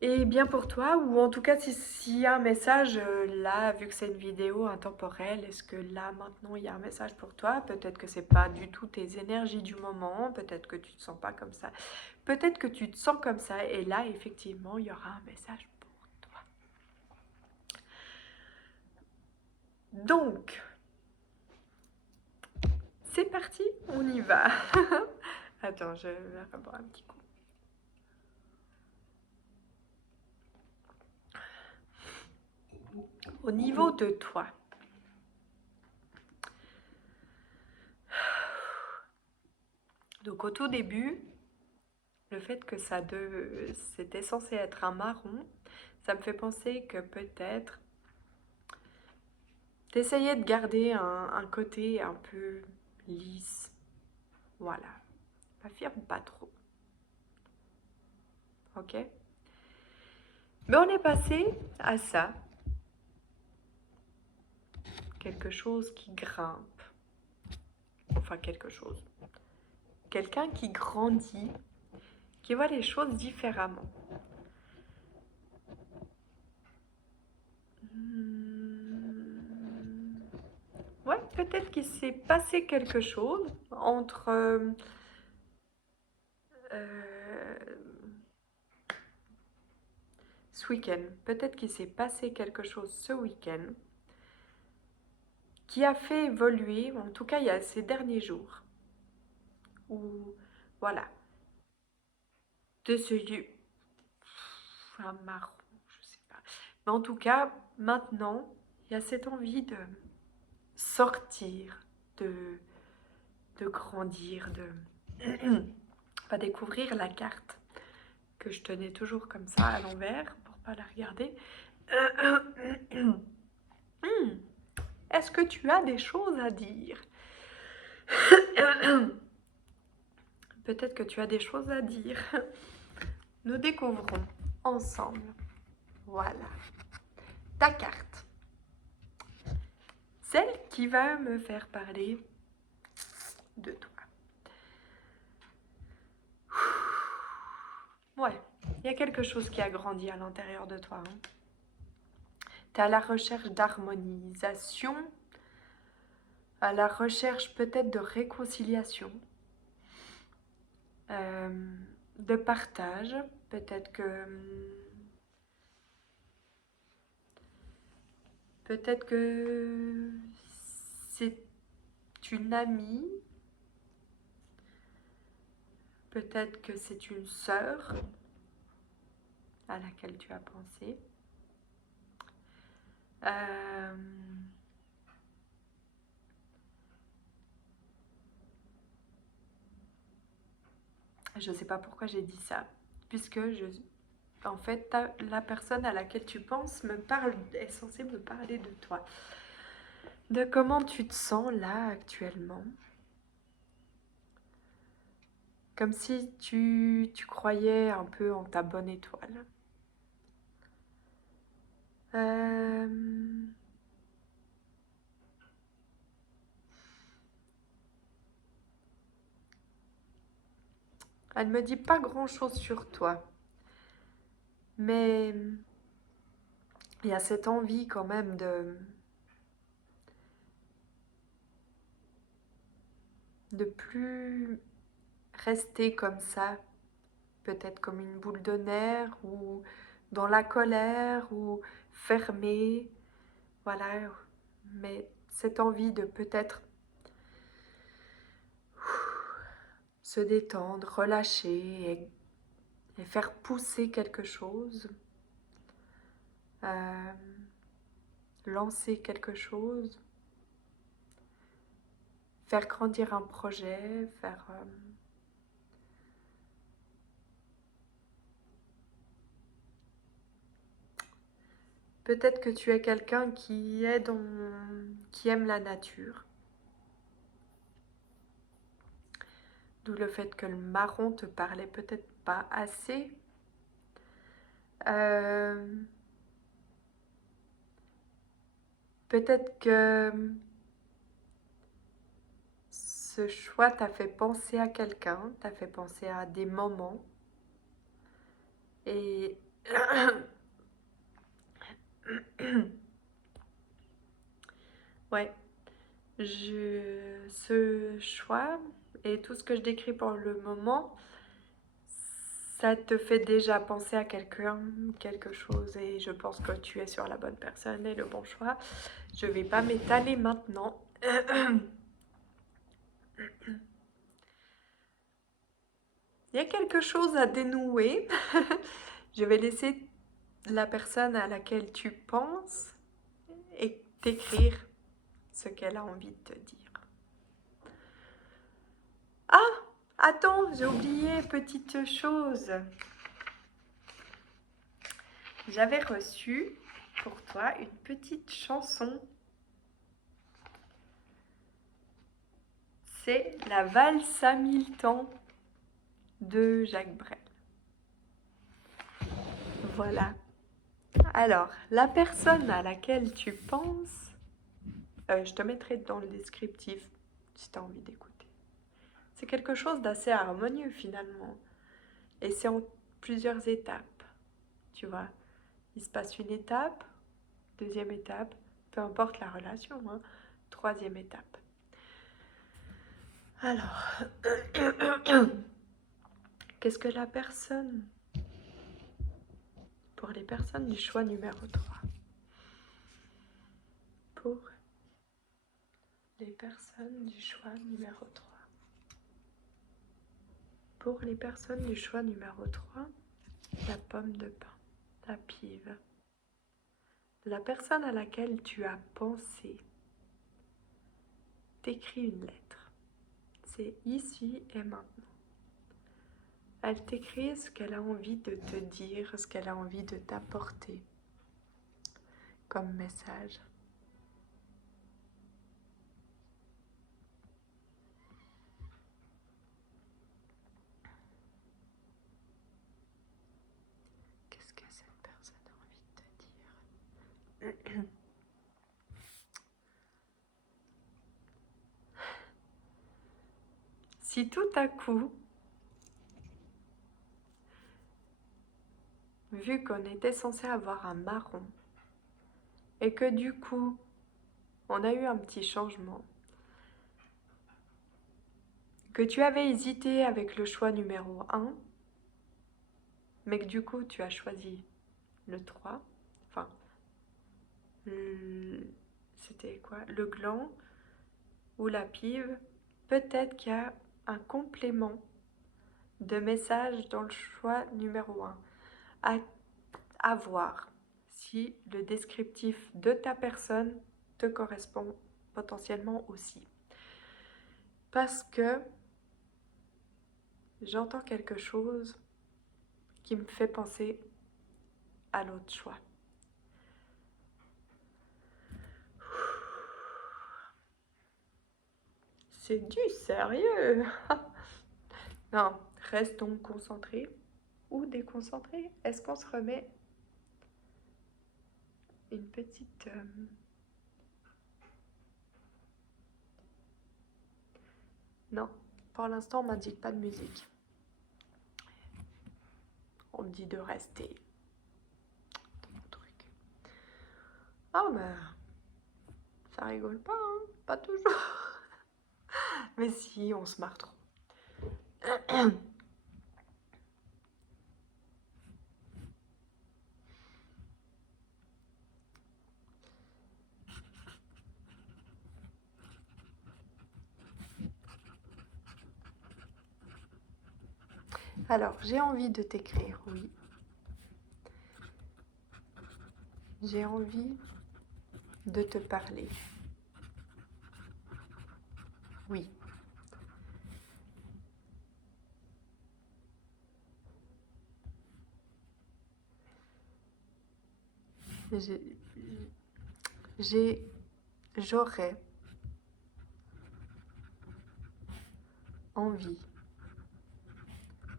est bien pour toi, ou en tout cas s'il y a un message là, vu que c'est une vidéo intemporelle, est-ce que là maintenant il y a un message pour toi? Peut-être que c'est pas du tout tes énergies du moment, peut-être que tu te sens pas comme ça, peut-être que tu te sens comme ça, et là effectivement il y aura un message pour toi. Donc c'est parti, on y va. Attends, je vais boire un petit coup. Au niveau de toi, donc au tout début, le fait que c'était censé être un marron, ça me fait penser que peut-être t'essayais de garder un côté un peu lisse. Voilà, m'affirme pas trop. Ok? Mais on est passé à ça. Quelque chose qui grimpe. Enfin, quelque chose. Quelqu'un qui grandit, qui voit les choses différemment. Ouais, peut-être qu'il s'est passé quelque chose entre ce week-end. Peut-être qu'il s'est passé quelque chose ce week-end qui a fait évoluer, en tout cas il y a ces derniers jours, où voilà, de ce lieu, un marron, je sais pas. Mais en tout cas, maintenant, il y a cette envie de sortir, de grandir, de va découvrir la carte que je tenais toujours comme ça à l'envers pour pas la regarder. Est-ce que tu as des choses à dire? Peut-être que tu as des choses à dire. Nous découvrons ensemble. Voilà. Ta carte. Celle qui va me faire parler de toi. Ouais, il y a quelque chose qui a grandi à l'intérieur de toi. Hein. Tu es à la recherche d'harmonisation, à la recherche peut-être de réconciliation, de partage. Peut-être que c'est une amie, peut-être que c'est une sœur à laquelle tu as pensé. Je ne sais pas pourquoi j'ai dit ça, puisque en fait, la personne à laquelle tu penses est censée me parler de toi, de comment tu te sens là actuellement, comme si tu croyais un peu en ta bonne étoile. Elle me dit pas grand-chose sur toi, mais il y a cette envie quand même de plus rester comme ça, peut-être comme une boule de nerfs ou dans la colère ou fermée, voilà, mais cette envie de peut-être se détendre, relâcher et faire pousser quelque chose, euh, lancer quelque chose, faire grandir un projet, faire... peut-être que tu es quelqu'un qui aime la nature, d'où le fait que le marron te parlait peut-être pas assez. Peut-être que ce choix t'a fait penser à quelqu'un, t'a fait penser à des moments. Et ouais, ce choix et tout ce que je décris pour le moment, ça te fait déjà penser à quelqu'un, quelque chose, et je pense que tu es sur la bonne personne et le bon choix. Je vais pas m'étaler maintenant. Il y a quelque chose à dénouer. Je vais laisser la personne à laquelle tu penses et t'écrire ce qu'elle a envie de te dire. Ah, attends, j'ai oublié, petite chose. J'avais reçu pour toi une petite chanson. C'est La valse à 1000 temps de Jacques Brel. Voilà. Alors, la personne à laquelle tu penses, je te mettrai dans le descriptif si tu as envie d'écouter. C'est quelque chose d'assez harmonieux finalement. Et c'est en plusieurs étapes. Tu vois, il se passe une étape, deuxième étape, peu importe la relation, hein, troisième étape. Alors, qu'est-ce que la personne, pour les personnes du choix numéro 3, pour les personnes du choix numéro 3, pour les personnes du choix numéro 3, la pomme de pin, la pive, la personne à laquelle tu as pensé, t'écris une lettre. C'est ici et maintenant. Elle t'écrit ce qu'elle a envie de te dire, ce qu'elle a envie de t'apporter comme message. Qu'est-ce que cette personne a envie de te dire? Si tout à coup, vu qu'on était censé avoir un marron, et que du coup, on a eu un petit changement, que tu avais hésité avec le choix numéro 1, mais que du coup, tu as choisi le 3, enfin, c'était quoi? Le gland ou la pive, peut-être qu'il y a un complément de message dans le choix numéro 1 à voir si le descriptif de ta personne te correspond potentiellement aussi. Parce que j'entends quelque chose qui me fait penser à l'autre choix. C'est du sérieux. Non, restons concentrés ou déconcentrés. Est-ce qu'on se remet une petite... Non, pour l'instant on m'indique pas de musique. On me dit de rester dans mon truc. Ah mais ça rigole pas, hein? Pas toujours. Mais si, on se marre trop. Alors, j'ai envie de t'écrire, oui. J'ai envie de te parler. Oui. J'aurais envie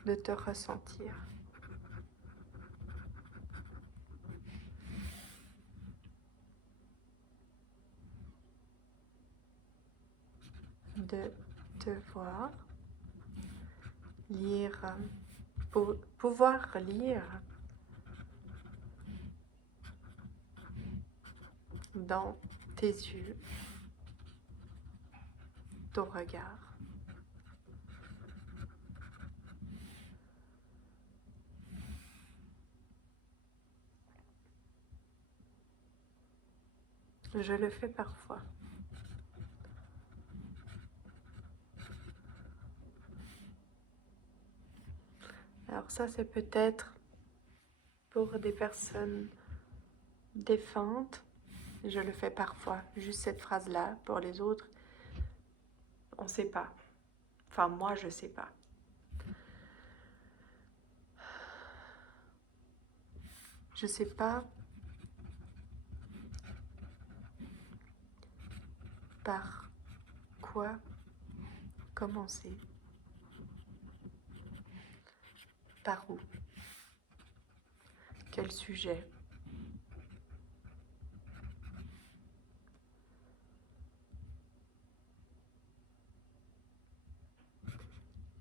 de te ressentir. De te voir, lire, pouvoir lire dans tes yeux, ton regard. Je le fais parfois. Alors ça, c'est peut-être pour des personnes défuntes. Je le fais parfois, juste cette phrase-là. Pour les autres, on ne sait pas. Enfin, moi, je ne sais pas. Je ne sais pas par quoi commencer. Par où? Quel sujet?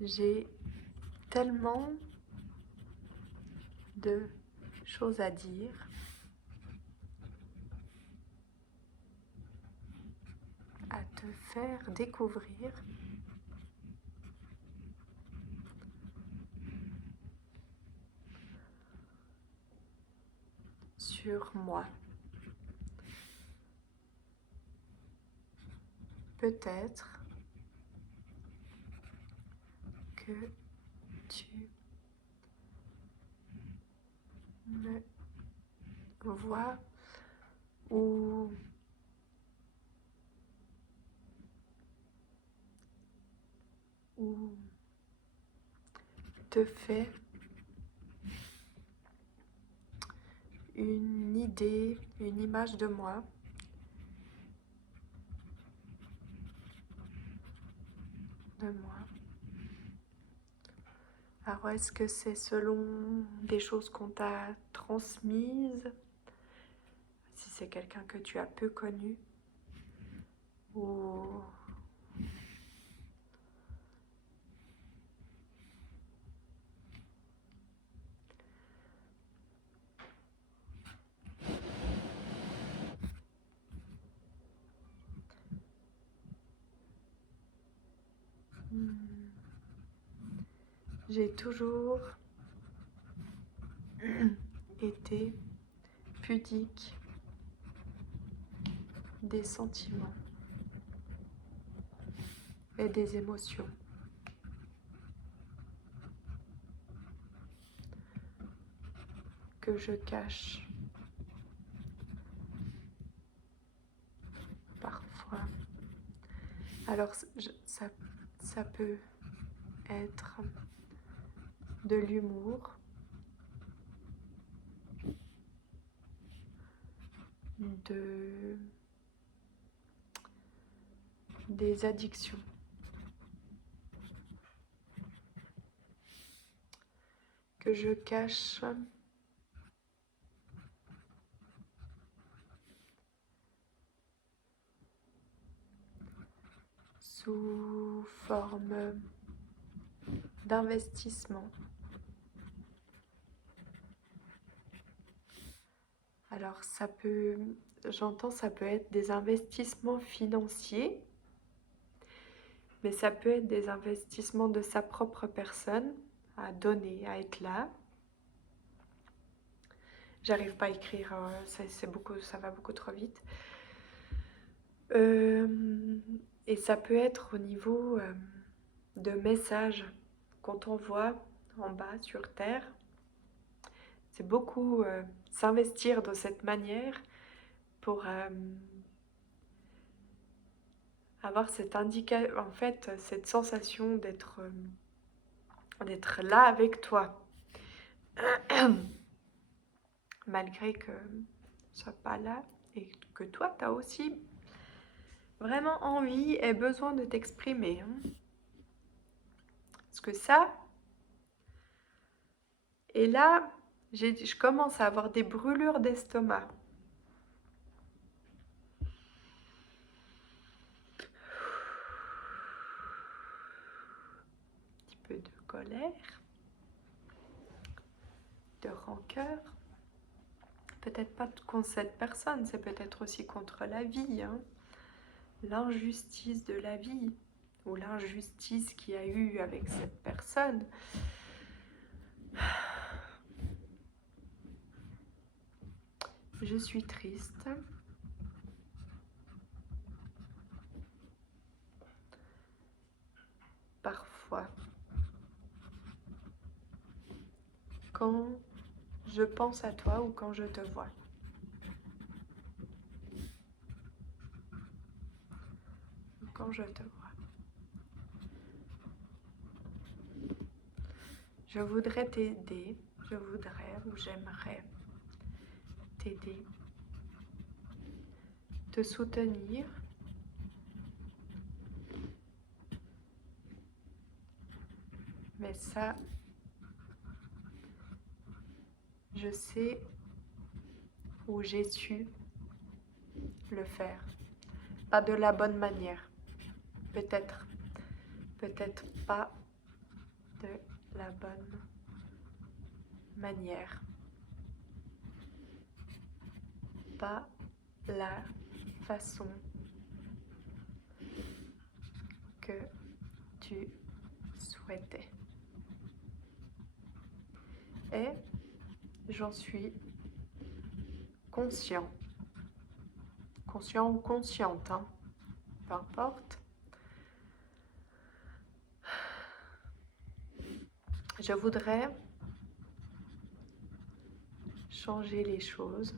J'ai tellement de choses à dire. À te faire découvrir sur moi. Peut-être que tu me vois ou te fais une idée, une image de moi. Alors, est-ce que c'est selon des choses qu'on t'a transmises? Si c'est quelqu'un que tu as peu connu? Ou... J'ai toujours été pudique des sentiments et des émotions. Que je cache parfois. Alors ça peut être de l'humour, des addictions, que je cache sous forme d'investissement. Alors j'entends, ça peut être des investissements financiers, Mais ça peut être des investissements de sa propre personne, à donner, à être là. J'arrive pas à écrire, ça va beaucoup trop vite. Et ça peut être au niveau de messages qu'on t'envoie en bas sur Terre. C'est beaucoup s'investir de cette manière pour avoir cette en fait, cette sensation d'être là avec toi. Malgré que je sois pas là et que toi, tu as aussi vraiment envie et besoin de t'exprimer. Hein. Parce que ça, et là, je commence à avoir des brûlures d'estomac. Un petit peu de colère, de rancœur. Peut-être pas contre cette personne, c'est peut-être aussi contre la vie. Hein. L'injustice de la vie ou l'injustice qu'il y a eu avec cette personne. Je suis triste. Parfois, quand je pense à toi ou quand je te vois. Quand je te vois. Je voudrais t'aider, je voudrais ou j'aimerais t'aider, te soutenir, mais ça, je sais où j'ai su le faire, pas de la bonne manière, peut-être pas de la bonne manière, pas la façon que tu souhaitais. Et j'en suis conscient ou consciente, hein, peu importe. Je voudrais changer les choses.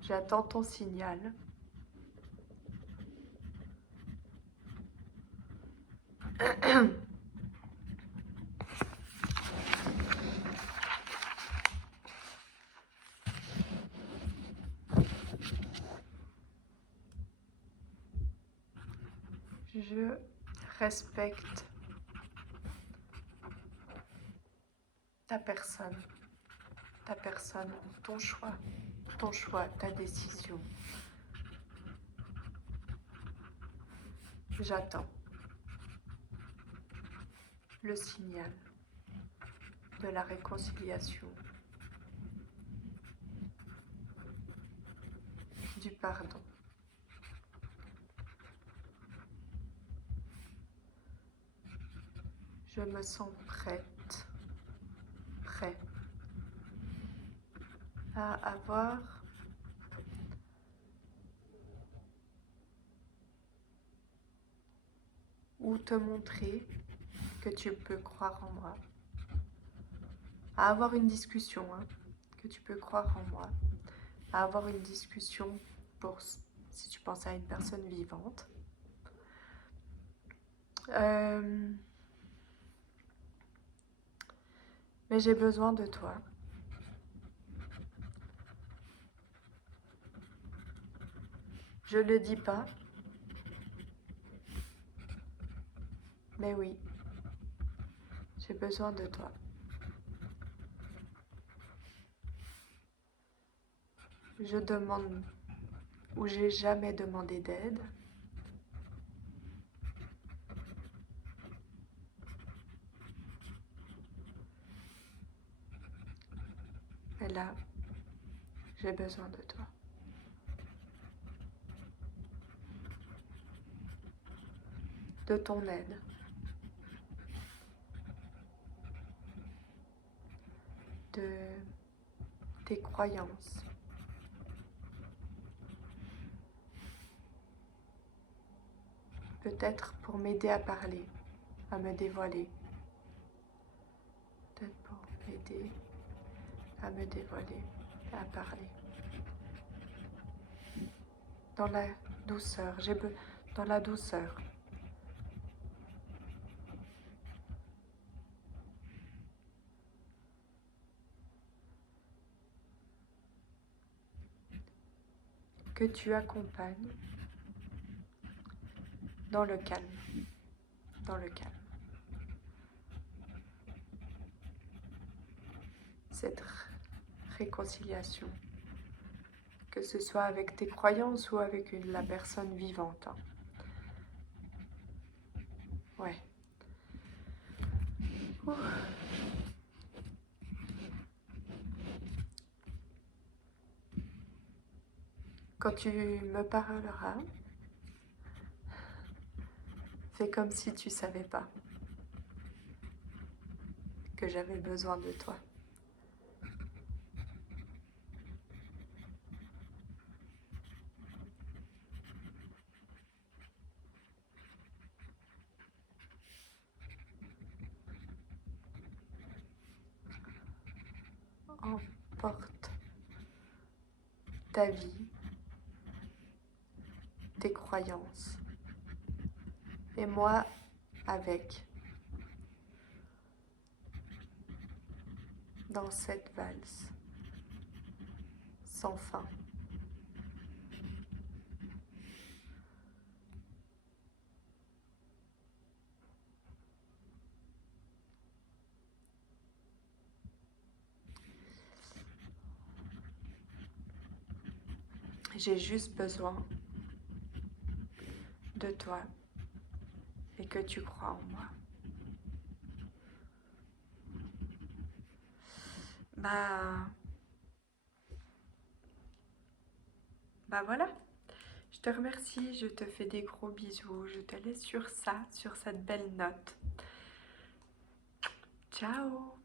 J'attends ton signal. Je respecte ta personne, ton choix, ta décision. J'attends le signal de la réconciliation, du pardon. Je me sens prêt à avoir ou te montrer que tu peux croire en moi, à avoir une discussion, hein, que tu peux croire en moi, à avoir une discussion pour si tu penses à une personne vivante. Mais j'ai besoin de toi. Je le dis pas, mais oui, j'ai besoin de toi. Je demande ou j'ai jamais demandé d'aide. Mais là, j'ai besoin de toi. de ton aide, de tes croyances. Peut-être pour m'aider à parler, à me dévoiler. Peut-être pour m'aider à me dévoiler, à parler. Dans la douceur, dans la douceur. Que tu accompagnes dans le calme, dans le calme. Cette réconciliation, que ce soit avec tes croyances ou avec la personne vivante. Ouais. Ouh. Quand tu me parleras, fais comme si tu savais pas que j'avais besoin de toi. Emporte ta vie, tes croyances, et moi avec, dans cette valse sans fin. J'ai juste besoin de toi et que tu crois en moi. Bah voilà. Je te remercie, je te fais des gros bisous. Je te laisse sur ça, sur cette belle note. Ciao!